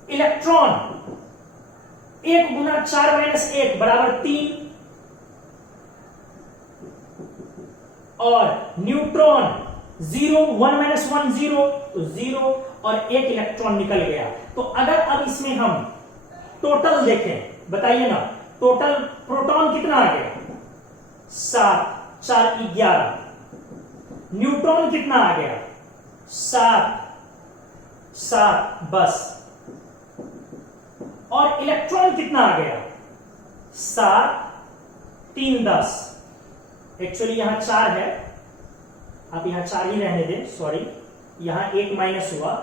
इलेक्ट्रॉन 1 × 4 - 1 = 3, और न्यूट्रॉन 0 1 - 1 0 तो 0, और 1 इलेक्ट्रॉन निकल गया। तो अगर अब इसमें हम टोटल देखें, बताइए ना, टोटल प्रोटॉन कितना आ गया 7, 4 11, न्यूट्रॉन कितना आ गया 7, 7 बस, और इलेक्ट्रॉन कितना आ गया 7, 3 10। एक्चुअली यहां 4 है, आप यहां 4 ही रहने दें, सॉरी, यहां 1 माइनस हुआ,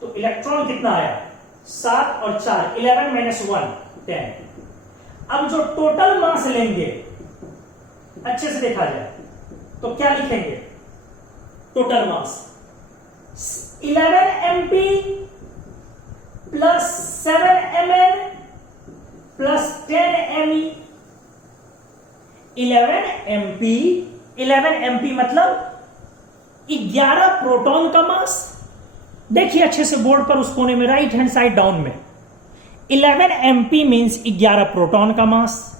तो इलेक्ट्रॉन कितना आया 7 और 4 11 - 1 10। अब जो टोटल मास लेंगे, अच्छे से देखा जाए तो क्या लिखेंगे, total mass 11 mp + 7 mn + 10 me। 11 mp मतलब 11 प्रोटॉन का मास। देखिए अच्छे से बोर्ड पर उस कोने में, राइट हैंड साइड डाउन में, 11 mp मीन्स 11 प्रोटॉन का मास,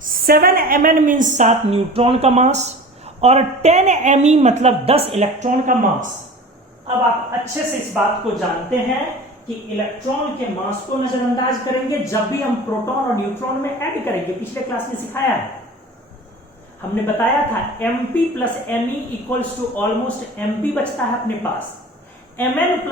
7 mn मीन्स 7 न्यूट्रॉन का मास, और 10 me मतलब 10 इलेक्ट्रॉन का मास। अब आप अच्छे से इस बात को जानते हैं कि इलेक्ट्रॉन के मास को नजरअंदाज करेंगे जब भी हम प्रोटॉन और न्यूट्रॉन में ऐड करेंगे। पिछले क्लास में सिखाया है, हमने बताया था mp + me = ऑलमोस्ट mp बचता है अपने पास, mn +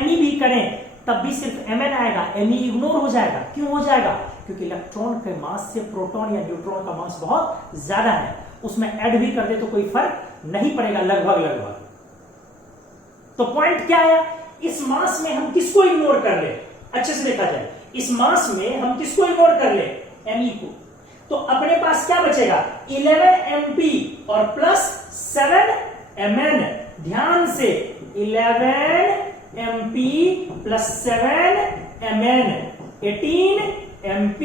me भी करें तब भी सिर्फ mn आएगा, me इग्नोर हो जाएगा। क्यों हो जाएगा? क्योंकि इलेक्ट्रॉन के मास से प्रोटॉन या न्यूट्रॉन का मास बहुत ज्यादा है, उसमें ऐड भी कर दे तो कोई फर्क नहीं पड़ेगा, लगभग। तो पॉइंट क्या आया, इस मास में हम किसको इग्नोर कर ले, अच्छे से देखा जाए, इस मास में हम किसको इग्नोर कर ले, me को। तो अपने पास क्या बचेगा 11 mp और प्लस 7 mn। ध्यान से 11 mp + 7 mn 18 mp,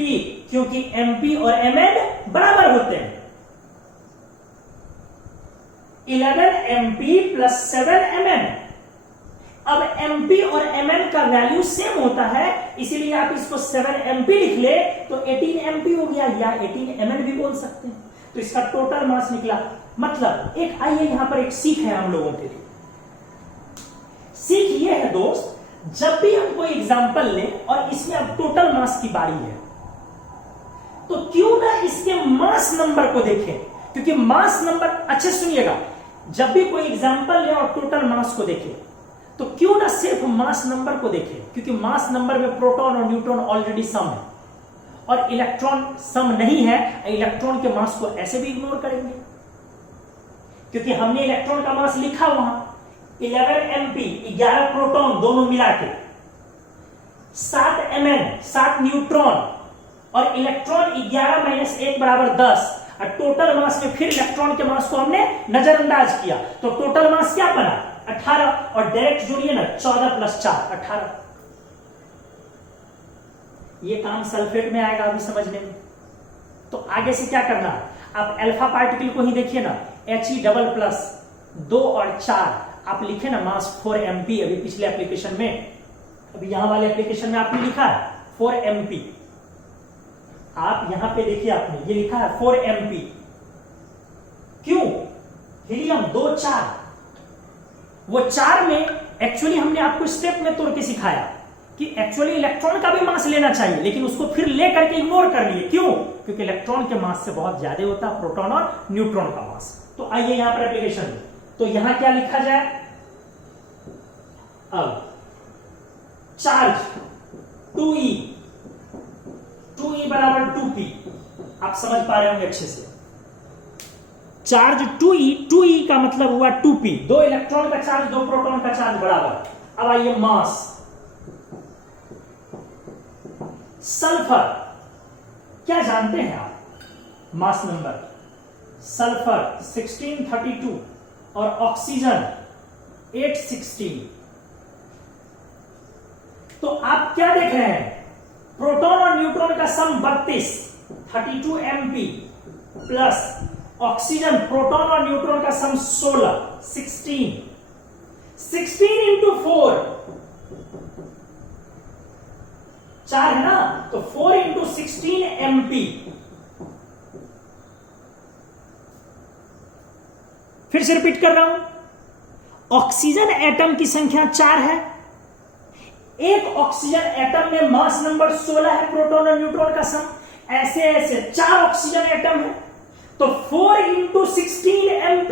क्योंकि mp और mn बराबर होते हैं। 11 mp + 7 mn। अब mp और mn का वैल्यू सेम होता है, इसीलिए आप इसको 7 mp लिख ले तो 18 mp हो गया, या 18 mn भी बोल सकते हैं। तो इसका टोटल मास निकला। मतलब एक, आइए यहां पर एक सीख है हम लोगों के लिए। सीख ये है दोस्त, जब भी हम कोई एग्जांपल लें और इसमें अब टोटल मास की बारी है, तो क्यों ना इसके मास नंबर को देखें, क्योंकि मास नंबर, अच्छे सुनिएगा, जब भी कोई एग्जांपल लें और टोटल मास को देखें तो क्यों ना सिर्फ मास नंबर को देखें, क्योंकि मास नंबर में प्रोटॉन और न्यूट्रॉन ऑलरेडी सम है और इलेक्ट्रॉन सम नहीं है। इलेक्ट्रॉन के मास को ऐसे भी इग्नोर करेंगे, क्योंकि हमने इलेक्ट्रॉन का मास लिखा वहां 11 mp 11 प्रोटॉन दोनों मिला के, 7 mn 7 न्यूट्रॉन, और इलेक्ट्रॉन 11 - 1 = 10। और टोटल मास में फिर इलेक्ट्रॉन के मास को हमने नजरअंदाज किया, तो टोटल मास क्या बना 18, और डायरेक्ट जोड़िए ना 14 + 4 18। ये काम सल्फेट में आएगा अभी समझने में। तो आगे से क्या करना, आप अल्फा पार्टिकल को ही देखिए ना, He++ 2 और 4 आप लिखे ना, मास 4 mp। अभी पिछले एप्लीकेशन में, अभी यहां वाले एप्लीकेशन में आपने लिखा है 4 mp। आप यहां पे देखिए, आपने ये लिखा है 4 mp। क्यों? हीलियम 2 4, वो 4 में एक्चुअली हमने आपको स्टेप में तोड़ के सिखाया कि एक्चुअली इलेक्ट्रॉन का भी मास लेना चाहिए, लेकिन उसको फिर लेकर के इग्नोर कर लिए। क्यों? क्योंकि इलेक्ट्रॉन के मास से बहुत ज्यादा होता है प्रोटॉन और न्यूट्रॉन का मास। तो आइए यहां पर एप्लीकेशन में, तो यहां क्या लिखा जाए, अब चार्ज 2e = 2p। आप समझ पा रहे होंगे अच्छे से, चार्ज 2e का मतलब हुआ 2p, 2 इलेक्ट्रॉन का चार्ज 2 प्रोटॉन का चार्ज बराबर। अब आइए मास सल्फर क्या जानते हैं आप? मास नंबर सल्फर 1632 और ऑक्सीजन 816। तो आप क्या देख रहे हैं? प्रोटॉन और न्यूट्रॉन का सम 32 32 MP प्लस ऑक्सीजन प्रोटॉन और न्यूट्रॉन का सम 16 16 इंटू 4 4 है ना, तो 4 इंटू 16 MP। फिर से रिपीट कर रहा हूं, ऑक्सीजन एटम की संख्या 4 है, एक ऑक्सीजन एटम में मास नंबर 16 है, प्रोटॉन और न्यूट्रॉन का सम, ऐसे ऐसे 4 ऑक्सीजन एटम है, तो 4 इंटू 16 MP।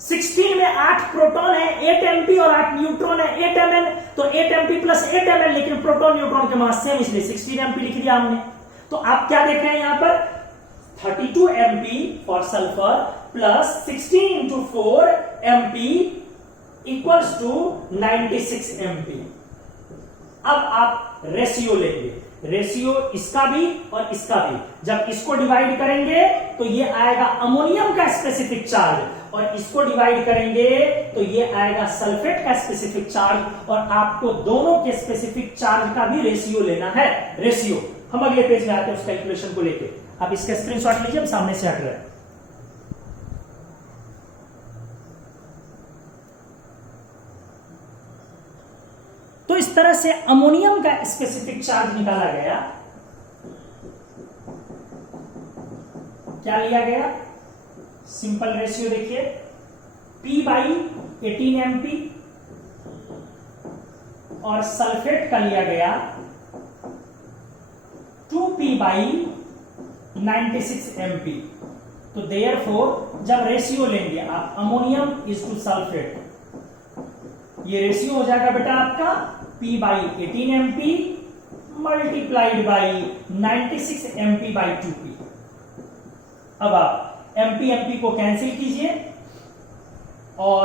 16 में 8 प्रोटॉन है, 8 MP और 8 न्यूट्रॉन है, 8 Mn, तो 8 MP प्लस 8 Mn, लेकिन प्रोटॉन न्यूट्रॉन के मास सेम, इसलिए 16 MP लिख दिया हमने। तो आप क्या देख रहे हैं यहां पर? 32 MP for sulphur plus 16 into 4 MP equals to 96 MP। अब आप रेशियो लेंगे, रेशियो इसका भी और इसका भी, जब इसको डिवाइड करेंगे तो ये आएगा अमोनियम का स्पेसिफिक चार्ज, और इसको डिवाइड करेंगे तो ये आएगा सल्फेट का स्पेसिफिक चार्ज, और आपको दोनों के स्पेसिफिक चार्ज का भी रेशियो लेना है। रेशियो हम अगले पेज में आते हैं उस कैलकुलेशन को लेके। आप इसका स्क्रीनशॉट लीजिए, हम सामने से हट रहे हैं। तो इस तरह से अमोनियम का स्पेसिफिक चार्ज निकाला गया। क्या लिया गया? सिंपल रेशियो देखिए, P बाई 18 MP, और सल्फेट का लिया गया 2P बाई 96 MP। तो देयरफॉर जब रेशियो लेंगे आप अमोनियम इज टू सल्फेट, ये रेशियो हो जाएगा बेटा आपका P by 18 MP multiplied by 96 MP by 2P। अब आप MP को कैंसिल कीजिए और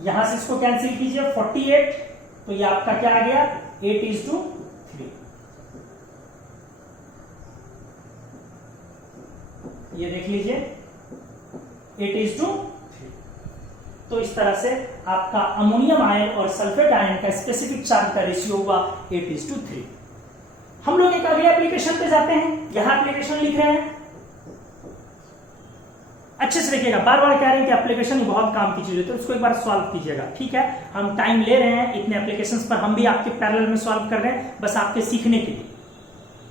यहां से इसको कैंसिल कीजिए, 48, तो ये आपका क्या आ गया? 8:3। ये देख लीजिए 8:3। तो इस तरह से आपका अमोनियम आयन और सल्फेट आयन का स्पेसिफिक चार्ज का रेशियो हुआ 8:3। हम लोग एक अगले एप्लीकेशन पे जाते हैं। यहां एप्लीकेशन लिख रहे हैं, अच्छे से देखिएगा, बार बार कह रहे हैं कि एप्लीकेशन बहुत काम की चीज है, तो उसको एक बार सॉल्व कीजिएगा। ठीक है, हम टाइम ले रहे हैं इतने एप्लीकेशंस पर, हम भी आपके पैरेलल में सॉल्व कर रहे हैं, बस आपके सीखने के लिए।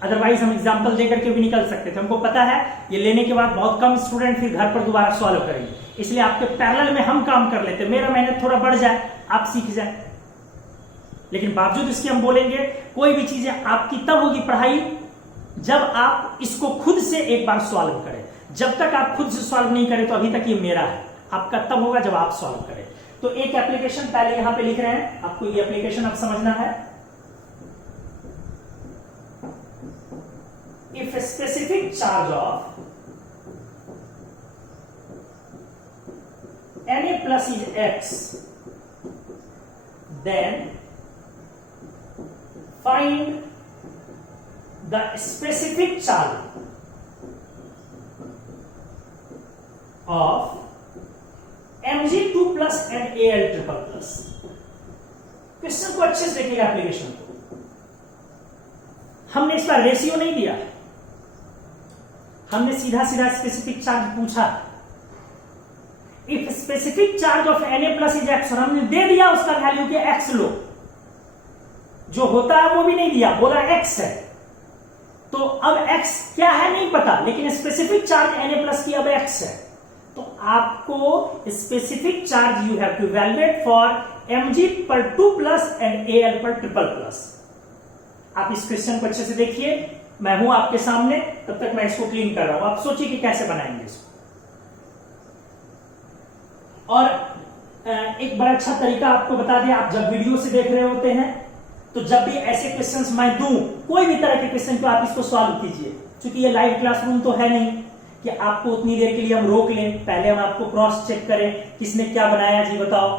अदरवाइज हम एग्जाम्पल देकर के भी निकल सकते थे, हमको पता है ये लेने के बाद बहुत कम स्टूडेंट फिर घर पर दोबारा सॉल्व करेंगे, इसलिए आपके पैरेलल में हम काम कर लेते, मेरा मेहनत थोड़ा बढ़ जाए, आप सीख जाए। लेकिन बावजूद इसके हम बोलेंगे कोई भी चीजें आपकी तब होगी पढ़ाई जब आप इसको खुद से एक बार सॉल्व करें। जब तक आप खुद से सॉल्व नहीं करें तो अभी तक ये मेरा है, आपका तब होगा जब आप सॉल्व करें। तो एक एप्लीकेशन पहले यहां पे लिख रहे हैं, आपको ये एप्लीकेशन अब समझना है। If specific charge of Na plus is X, then find the specific charge of Mg2 plus and Al triple plus। Question को अच्छे से देखिएगा, एप्लीकेशन को हमने इसका रेशियो नहीं दिया, हमने सीधा सीधा स्पेसिफिक चार्ज पूछा। If specific charge of Na plus is X, और हमने दे दिया उसका वैल्यू के X लो, जो होता है वो भी नहीं दिया, बोला X है। तो अब X क्या है नहीं पता, लेकिन स्पेसिफिक चार्ज Na प्लस की अब X है, तो आपको specific charge you have to evaluate for Mg पर 2 प्लस एंड Al पर ट्रिपल प्लस। आप इस क्वेश्चन को अच्छे से देखिए, मैं हूं आपके सामने, तब तक मैं इसको क्लीन कर रहा हूं, आप सोचिए कि कैसे बनाएंगे इसको। और एक बड़ा अच्छा तरीका आपको बता दें, आप जब वीडियो से देख रहे होते हैं तो जब भी ऐसे क्वेश्चंस मैं दूं, कोई भी तरह के क्वेश्चन तो आप इसको सॉल्व कीजिए। क्योंकि ये लाइव क्लासरूम तो है नहीं कि आपको उतनी देर के लिए हम रोक लें, पहले हम आपको क्रॉस चेक करें, किसने क्या बनाया जी बताओ,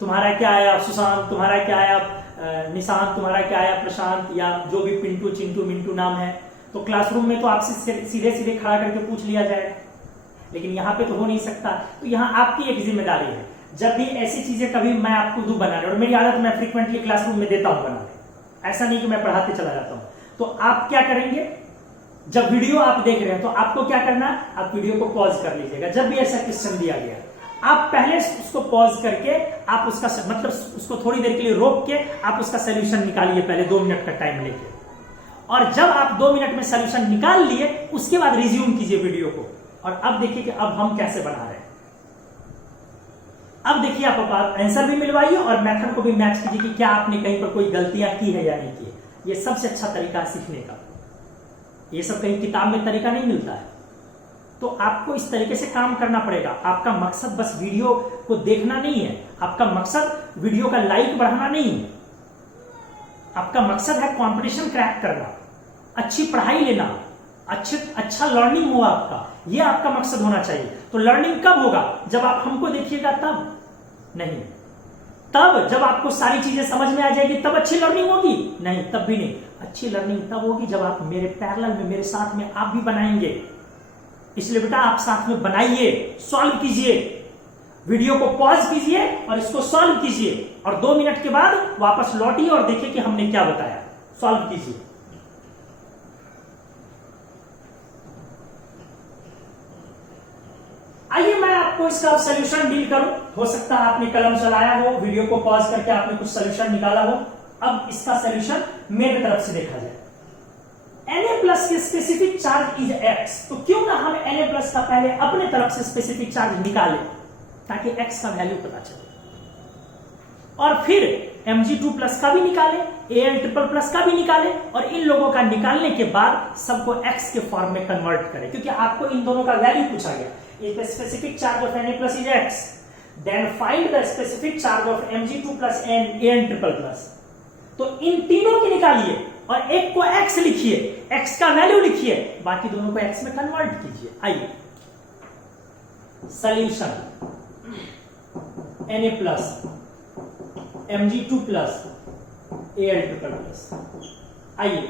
तुम्हारा क्या आया सुशांत, तुम्हारा क्या आया निशांत तुम्हारा क्या आया, प्रशांत, या जो भी पिंटू चिंटू मिंटू नाम है, तो क्लासरूम में तो आपसे सीधे सीधे खड़ा करके पूछ लिया जाएगा, लेकिन यहाँ पे तो हो नहीं सकता। तो यहाँ आपकी एक जिम्मेदारी है, जब भी ऐसी चीजें कभी मैं आपको दूं बनाने, और मेरी आदत मैं फ्रीक्वेंटली क्लासरूम में देता हूं बनाने, ऐसा नहीं कि मैं पढ़ाते चला जाता हूं, तो आप क्या करेंगे, जब वीडियो आप देख रहे हैं तो आपको क्या करना, आप वीडियो को पॉज कर लीजिएगा। जब भी ऐसा क्वेश्चन दिया गया, आप पहले उसको पॉज करके आप उसका मतलब उसको थोड़ी देर के लिए रोक के आप उसका सोल्यूशन निकालिए, पहले 2 मिनट का टाइम लेके, और जब आप 2 मिनट में सोल्यूशन निकाल लिए उसके बाद रिज्यूम कीजिए वीडियो को, और अब देखिए कि अब हम कैसे बना रहे हैं। अब देखिए आप आंसर भी मिलवाइए और मेथड को भी मैच कीजिए कि क्या आपने कहीं पर कोई गलतियां की है या नहीं की है। ये सबसे अच्छा तरीका है सीखने का, ये सब कहीं किताब में तरीका नहीं मिलता है। तो आपको इस तरीके से काम करना पड़ेगा। आपका मकसद बस वीडियो को देखना नहीं है, आपका मकसद वीडियो का लाइक बढ़ाना नहीं है, आपका मकसद है कंपटीशन क्रैक करना, अच्छी पढ़ाई लेना, अच्छा लर्निंग हो आपका, ये आपका मकसद होना चाहिए। तो लर्निंग कब होगा, जब आप हमको देखिएगा तब नहीं, तब जब आपको सारी चीजें समझ में आ जाएगी तब अच्छी लर्निंग होगी, नहीं तब भी नहीं। अच्छी लर्निंग तब होगी जब आप मेरे पैरेलल में, मेरे साथ में आप भी बनाएंगे। इसलिए बेटा आप साथ में बनाइए, सॉल्व कीजिए, वीडियो को पॉज कीजिए और इसको सॉल्व कीजिए, और 2 मिनट के बाद वापस लौटिए और देखिए कि हमने क्या बताया, सॉल्व कीजिए। आइए मैं आपको इसका सोल्यूशन डील करूं। हो सकता है आपने कलम चलाया हो, वीडियो को पॉज करके आपने कुछ सोल्यूशन निकाला हो। अब इसका सोल्यूशन मेरे तरफ से देखा जाए। Na+ के स्पेसिफिक चार्ज इज x, तो क्यों ना हम Na+ का पहले अपने तरफ से स्पेसिफिक चार्ज निकालें ताकि x का वैल्यू पता चले, और फिर Mg2+ का भी निकालें, Al++ का भी निकालें, और इन लोगों का निकालने के बाद सबको x के फॉर्म में कन्वर्ट करें, क्योंकि आपको इन दोनों का वैल्यू पूछा गया। If the specific charge of Na+ is x, then find the specific charge of Mg2+ and An++। तो इन तीनों की निकालिए और एक को x लिखिए, x का वैल्यू लिखिए, बाकी दोनों को x में कन्वर्ट कीजिए। आइए सॉल्यूशन Na+, Mg2+, Al++। आइए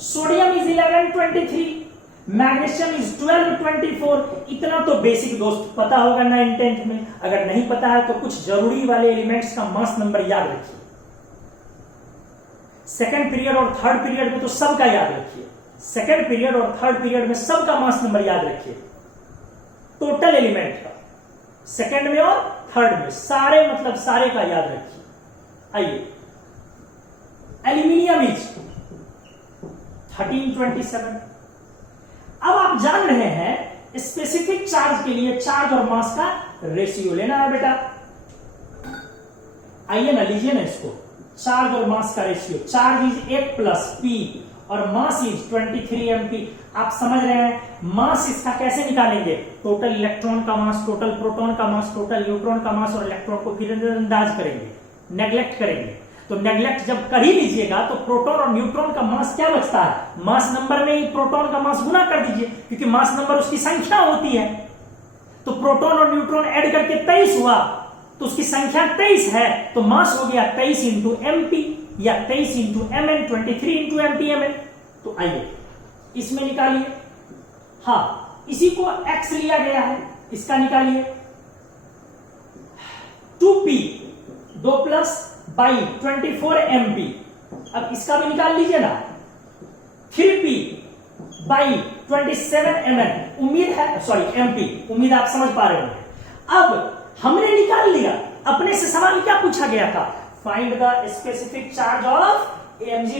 सोडियम इज 1123, मैग्नीशियम इज 1224। इतना तो बेसिक दोस्त पता होगा 9th 10th में। अगर नहीं पता है तो कुछ जरूरी वाले एलिमेंट्स का मास नंबर याद रखिए। सेकंड पीरियड और थर्ड पीरियड में तो सबका याद रखिए, सेकंड पीरियड और थर्ड पीरियड में सबका मास नंबर याद रखिए, टोटल एलिमेंट का, सेकंड में और थर्ड में सारे, मतलब सारे का याद रखिए। आइए एल्यूमिनियम इज 1327। अब आप जान रहे हैं स्पेसिफिक चार्ज के लिए चार्ज और मास का रेशियो लेना है बेटा। आइए ना, लीजिए ना इसको, चार्ज और मास का रेशियो। चार्ज इज 8+P और मास इज 23 mp। आप समझ रहे हैं, मास इसका कैसे निकालेंगे, टोटल इलेक्ट्रॉन का मास, टोटल प्रोटॉन का मास, टोटल न्यूट्रॉन का मास, और इलेक्ट्रॉन को फिर अंदाज करेंगे, नेग्लेक्ट करेंगे। तो नेग्लेक्ट जब कर ही लीजिएगा तो प्रोटॉन और न्यूट्रॉन का मास क्या बचता है, मास नंबर में ही प्रोटॉन का मास गुना कर दीजिए, क्योंकि मास नंबर उसकी संख्या होती है। तो प्रोटॉन और न्यूट्रॉन ऐड करके 23 हुआ, तो उसकी संख्या 23 है, तो मास हो गया 23 इंटू mp या 23 इंटू mn, 23 इंटू mpmn। तो आइए इसमें निकालिए। हाँ, इसी को x लिया गया है, इसका निकालिए। 2p 2+ by 24 mp। अब इसका भी निकाल लीजिए ना। 3p by 27 mn। उम्मीद है, सॉरी mp, उम्मीद आप समझ पा रहे होंगे। अब हमने निकाल लिया, अपने से सवाल क्या पूछा गया था, find the specific charge of Mg++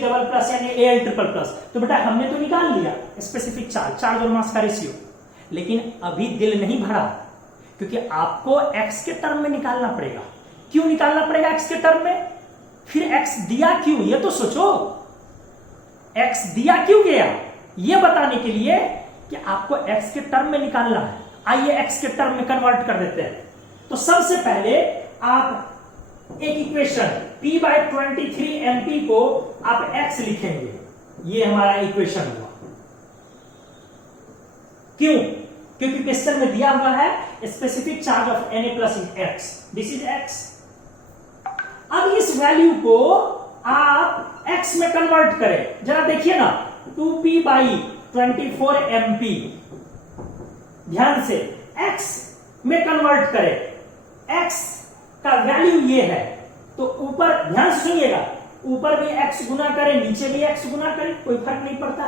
यानी Al++। तो बेटा हमने तो निकाल लिया स्पेसिफिक चार्ज, चार्ज और मास का रेशियो, लेकिन अभी दिल नहीं भरा, क्योंकि आपको x के टर्म में निकालना पड़ेगा। क्यों निकालना पड़ेगा x के टर्म में, फिर x दिया क्यों, ये तो सोचो। x दिया क्यों गया, ये बताने के लिए कि आपको x के टर्म में निकालना है। आइए x के टर्म में कन्वर्ट कर देते हैं। तो सबसे पहले आप एक इक्वेशन p/23 mp को आप x लिखेंगे, ये हमारा इक्वेशन हुआ। क्यों, क्योंकि क्वेश्चन में दिया हुआ है specific charge of Na+ is x, this is x। अब इस वैल्यू को आप x में कन्वर्ट करें, जरा देखिए ना, 2p/24 mp, ध्यान से x में कन्वर्ट करें, x का वैल्यू ये है, तो ऊपर ध्यान से सुनिएगा, ऊपर भी x गुना करें, नीचे भी x गुना करें, कोई फर्क नहीं पड़ता।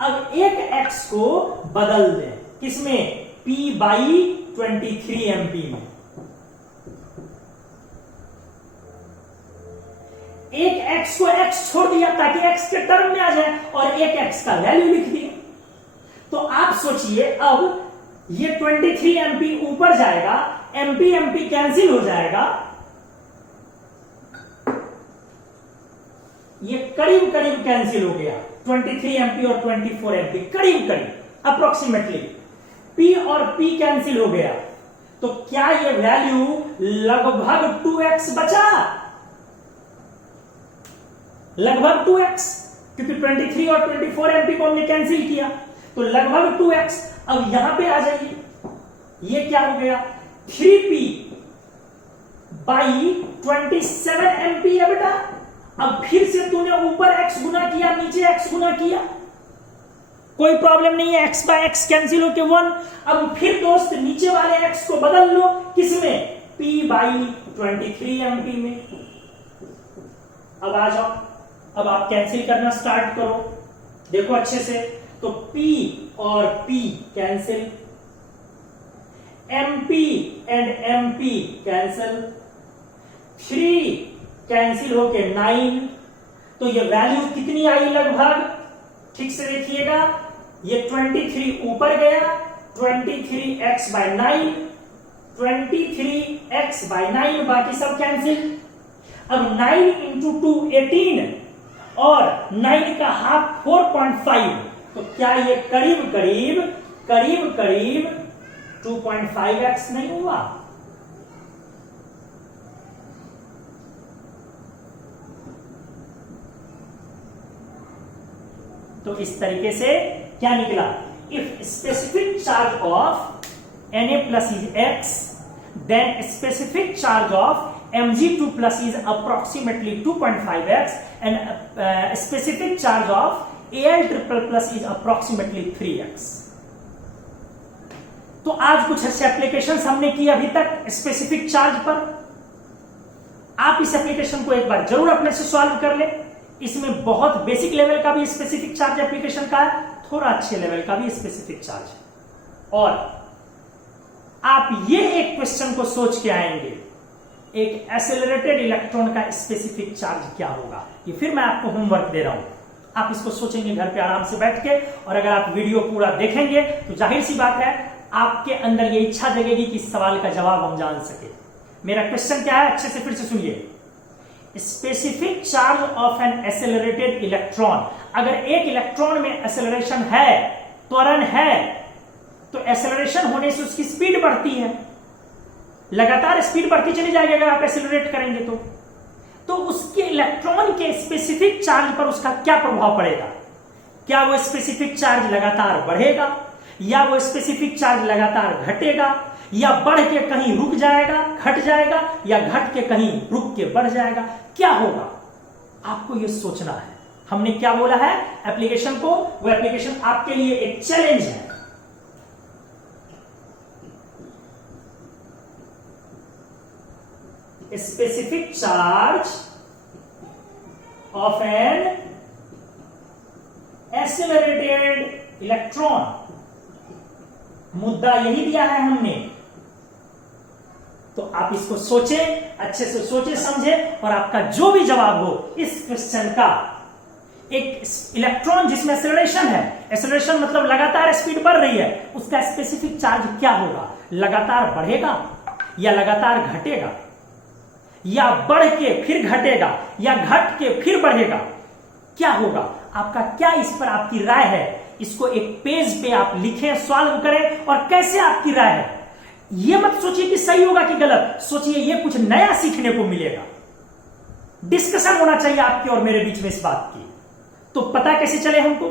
अब एक x को बदल दें, किसमें, p/23 mp में। एक x को x छोड़ दिया ताकि x के टर्म में आ जाए, और एक x का वैल्यू लिख दिया। तो आप सोचिए, अब ये 23 mp ऊपर जाएगा, mp mp कैंसिल हो जाएगा, ये करीब करीब कैंसिल हो गया, 23 mp और 24 mp करीब करीब अप्रोक्सीमेटली, p और p कैंसिल हो गया, तो क्या ये वैल्यू लगभग 2x बचा, लगभग 2x, क्योंकि 23 और 24 mp को हमने कैंसिल किया, तो लगभग 2x। अब यहां पे आ जाइए, ये क्या हो गया, 3p/27 mp है बेटा। अब फिर से तूने ऊपर x गुना किया, नीचे x गुना किया, कोई प्रॉब्लम नहीं है, x बाय x कैंसिल होके 1। अब फिर दोस्त नीचे वाले x को बदल लो, किसमें, p/23 mp में। अब आ जाओ, अब आप कैंसिल करना स्टार्ट करो, देखो अच्छे से, तो p और p cancel, mp and mp cancel, 3 cancel होके 9, तो ये वैल्यू कितनी आई लगभग, ठीक से देखिएगा, ये 23 ऊपर गया, 23x/9, 23x/9, बाकी सब कैंसिल। अब 9 × 2 18, और 9 का हाफ 4.5, तो क्या ये करीब करीब 2.5x नहीं हुआ। तो इस तरीके से क्या निकला, if specific charge of Na+ is x, then specific charge of Mg2+ is approximately 2.5x, and specific charge of Al++ is approximately 3x। तो आज कुछ अच्छे एप्लीकेशंस हमने की अभी तक स्पेसिफिक चार्ज पर। आप इस एप्लीकेशन को एक बार जरूर अपने से सॉल्व कर ले। इसमें बहुत बेसिक लेवल का भी स्पेसिफिक चार्ज एप्लीकेशन का है, थोड़ा अच्छे लेवल का भी स्पेसिफिक चार्ज, और आप ये एक क्वेश्चन को सोच के आएंगे, एक एक्सेलरेटेड इलेक्ट्रॉन का स्पेसिफिक चार्ज क्या होगा। ये फिर मैं आपको होमवर्क दे रहा हूं, आप इसको सोचेंगे घर पे आराम से बैठ के, और अगर आप वीडियो पूरा देखेंगे तो जाहिर सी बात है आपके अंदर ये इच्छा जगेगी कि इस सवाल का जवाब हम जान सके। मेरा क्वेश्चन क्या है, अच्छे से फिर से सुनिए। Specific charge of N accelerated electron, अगर एक इलेक्ट्रॉन में एक्सेलरेशन है, त्वरण है, तो एक्सेलरेशन होने से उसकी स्पीड बढ़ती है, लगातार स्पीड बढ़ती चली जाएगी अगर आप एक्सेलरेट करेंगे तो उसके इलेक्ट्रॉन के स्पेसिफिक चार्ज पर उसका क्या प्रभाव पड़ेगा। क्या वो स्पेसिफिक चार्ज लगातार बढ़ेगा, या वो स्पेसिफिक चार्ज लगातार घटेगा, या बढ़ के कहीं रुक जाएगा, घट जाएगा, या घट के कहीं रुक के बढ़ जाएगा, क्या होगा, आपको ये सोचना है। हमने क्या बोला है एप्लीकेशन को, वो एप्लीकेशन आपके लिए एक चैलेंज है। Specific charge of N accelerated electron, मुद्दा यही दिया है हमने। तो आप इसको सोचें, अच्छे से सोचे समझे, और आपका जो भी जवाब हो इस क्वेश्चन का, एक इलेक्ट्रॉन जिसमें एक्सेलरेशन है, एक्सेलरेशन मतलब लगातार स्पीड बढ़ रही है, उसका स्पेसिफिक चार्ज क्या होगा, लगातार बढ़ेगा या लगातार घटेगा, या बढ़ के फिर घटेगा, या घट के फिर बढ़ेगा, क्या होगा, आपका क्या इस पर आपकी राय है। इसको एक पेज पे आप लिखें, सॉल्व करें, और कैसे आपकी राय है। ये मत सोचिए कि सही होगा कि गलत, सोचिए ये कुछ नया सीखने को मिलेगा। डिस्कशन होना चाहिए आपके और मेरे बीच में इस बात की। तो पता कैसे चले हमको,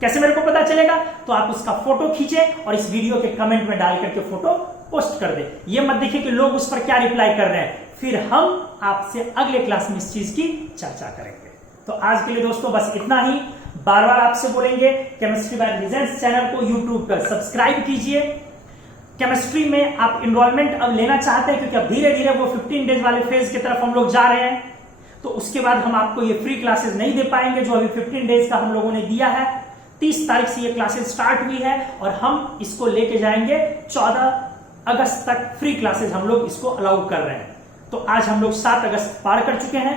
कैसे मेरे को पता चलेगा, तो आप उसका फोटो खींचे और इस वीडियो के कमेंट में डाल करके फोटो पोस्ट कर दे। ये मत देखिए कि लोग उस पर क्या रिप्लाई कर रहे हैं, फिर हम आपसे अगले क्लास में इस चीज की चर्चा करेंगे। तो आज के लिए दोस्तों बस इतना ही। बार बार आपसे बोलेंगे केमिस्ट्री बाय लीजेंड्स चैनल को यूट्यूब पर सब्सक्राइब कीजिए। केमिस्ट्री में आप इनरोलमेंट अब लेना चाहते हैं, क्योंकि अब धीरे धीरे वो 15 डेज वाले फेज की तरफ हम लोग जा रहे हैं, तो उसके बाद हम आपको ये फ्री क्लासेस नहीं दे पाएंगे जो अभी 15 डेज का हम लोगों ने दिया है। 30 तारीख से ये क्लासेस स्टार्ट हुई है और हम इसको लेके जाएंगे 14 अगस्त तक फ्री क्लासेस हम लोग इसको अलाउ कर रहे हैं। तो आज हम लोग 7 अगस्त पार कर चुके हैं,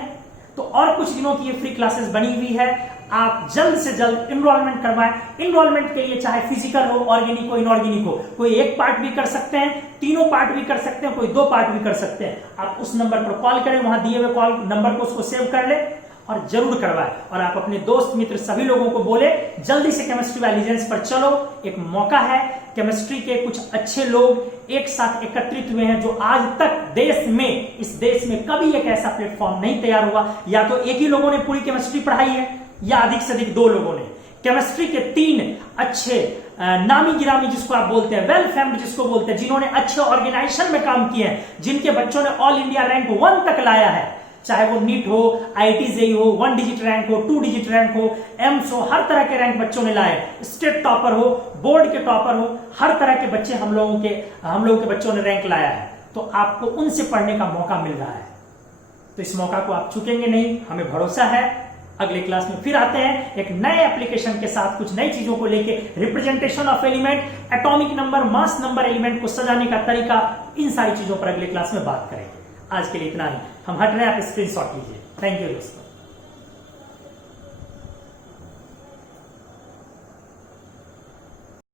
तो और कुछ दिनों की ये फ्री क्लासेस बनी हुई है। आप जल्द से जल्द इनरोलमेंट करवाएं। इनरोलमेंट के लिए चाहे फिजिकल हो, ऑर्गेनिक हो, इनऑर्गेनिक हो, कोई एक पार्ट भी कर सकते हैं, तीनों पार्ट भी कर सकते हैं, कोई 2 पार्ट भी कर सकते हैं। आप उस नंबर पर कॉल करें, वहां दिए हुए कॉल नंबर को उसको सेव कर ले और जरूर करवाएं। और आप अपने दोस्त मित्र सभी लोगों को बोले जल्दी से केमिस्ट्री बाय लीजेंड्स पर चलो। एक मौका है, केमिस्ट्री के कुछ अच्छे लोग एक साथ एकत्रित हुए हैं जो आज तक इस देश में कभी एक ऐसा प्लेटफॉर्म नहीं तैयार हुआ। या तो एक ही लोगों ने पूरी केमिस्ट्री पढ़ाई है या अधिक से अधिक 2 लोगों ने। केमिस्ट्री के 3 अच्छे नामी गिरामी जिसको आप बोलते हैं, वेल फेम्ड जिसको बोलते हैं, जिन्होंने अच्छे ऑर्गेनाइजेशन में काम किए हैं, जिनके बच्चों ने ऑल इंडिया रैंक 1 तक लाया है, चाहे वो नीट हो, IIT JEE हो, 1 डिजिट रैंक हो, 2 डिजिट रैंक हो, एम्स हो, हर तरह के रैंक बच्चों ने लाए। स्टेट टॉपर हो, बोर्ड के टॉपर हो, हर तरह के बच्चे हम लोगों के बच्चों ने रैंक लाया है। तो आपको उनसे पढ़ने का मौका मिल रहा है, तो इस मौका को आप चुकेंगे नहीं, हमें भरोसा है। अगले क्लास में फिर आते हैं एक नए एप्लीकेशन के साथ, कुछ नई चीजों को लेके। Representation of element, atomic number, mass number element को सजाने का तरीका, इन सारी चीजों पर अगले क्लास में बात करेंगे। आज के लिए इतना ही। हम हट रहे हैं, आप स्क्रीनशॉट लीजिए। थैंक यू दोस्तों।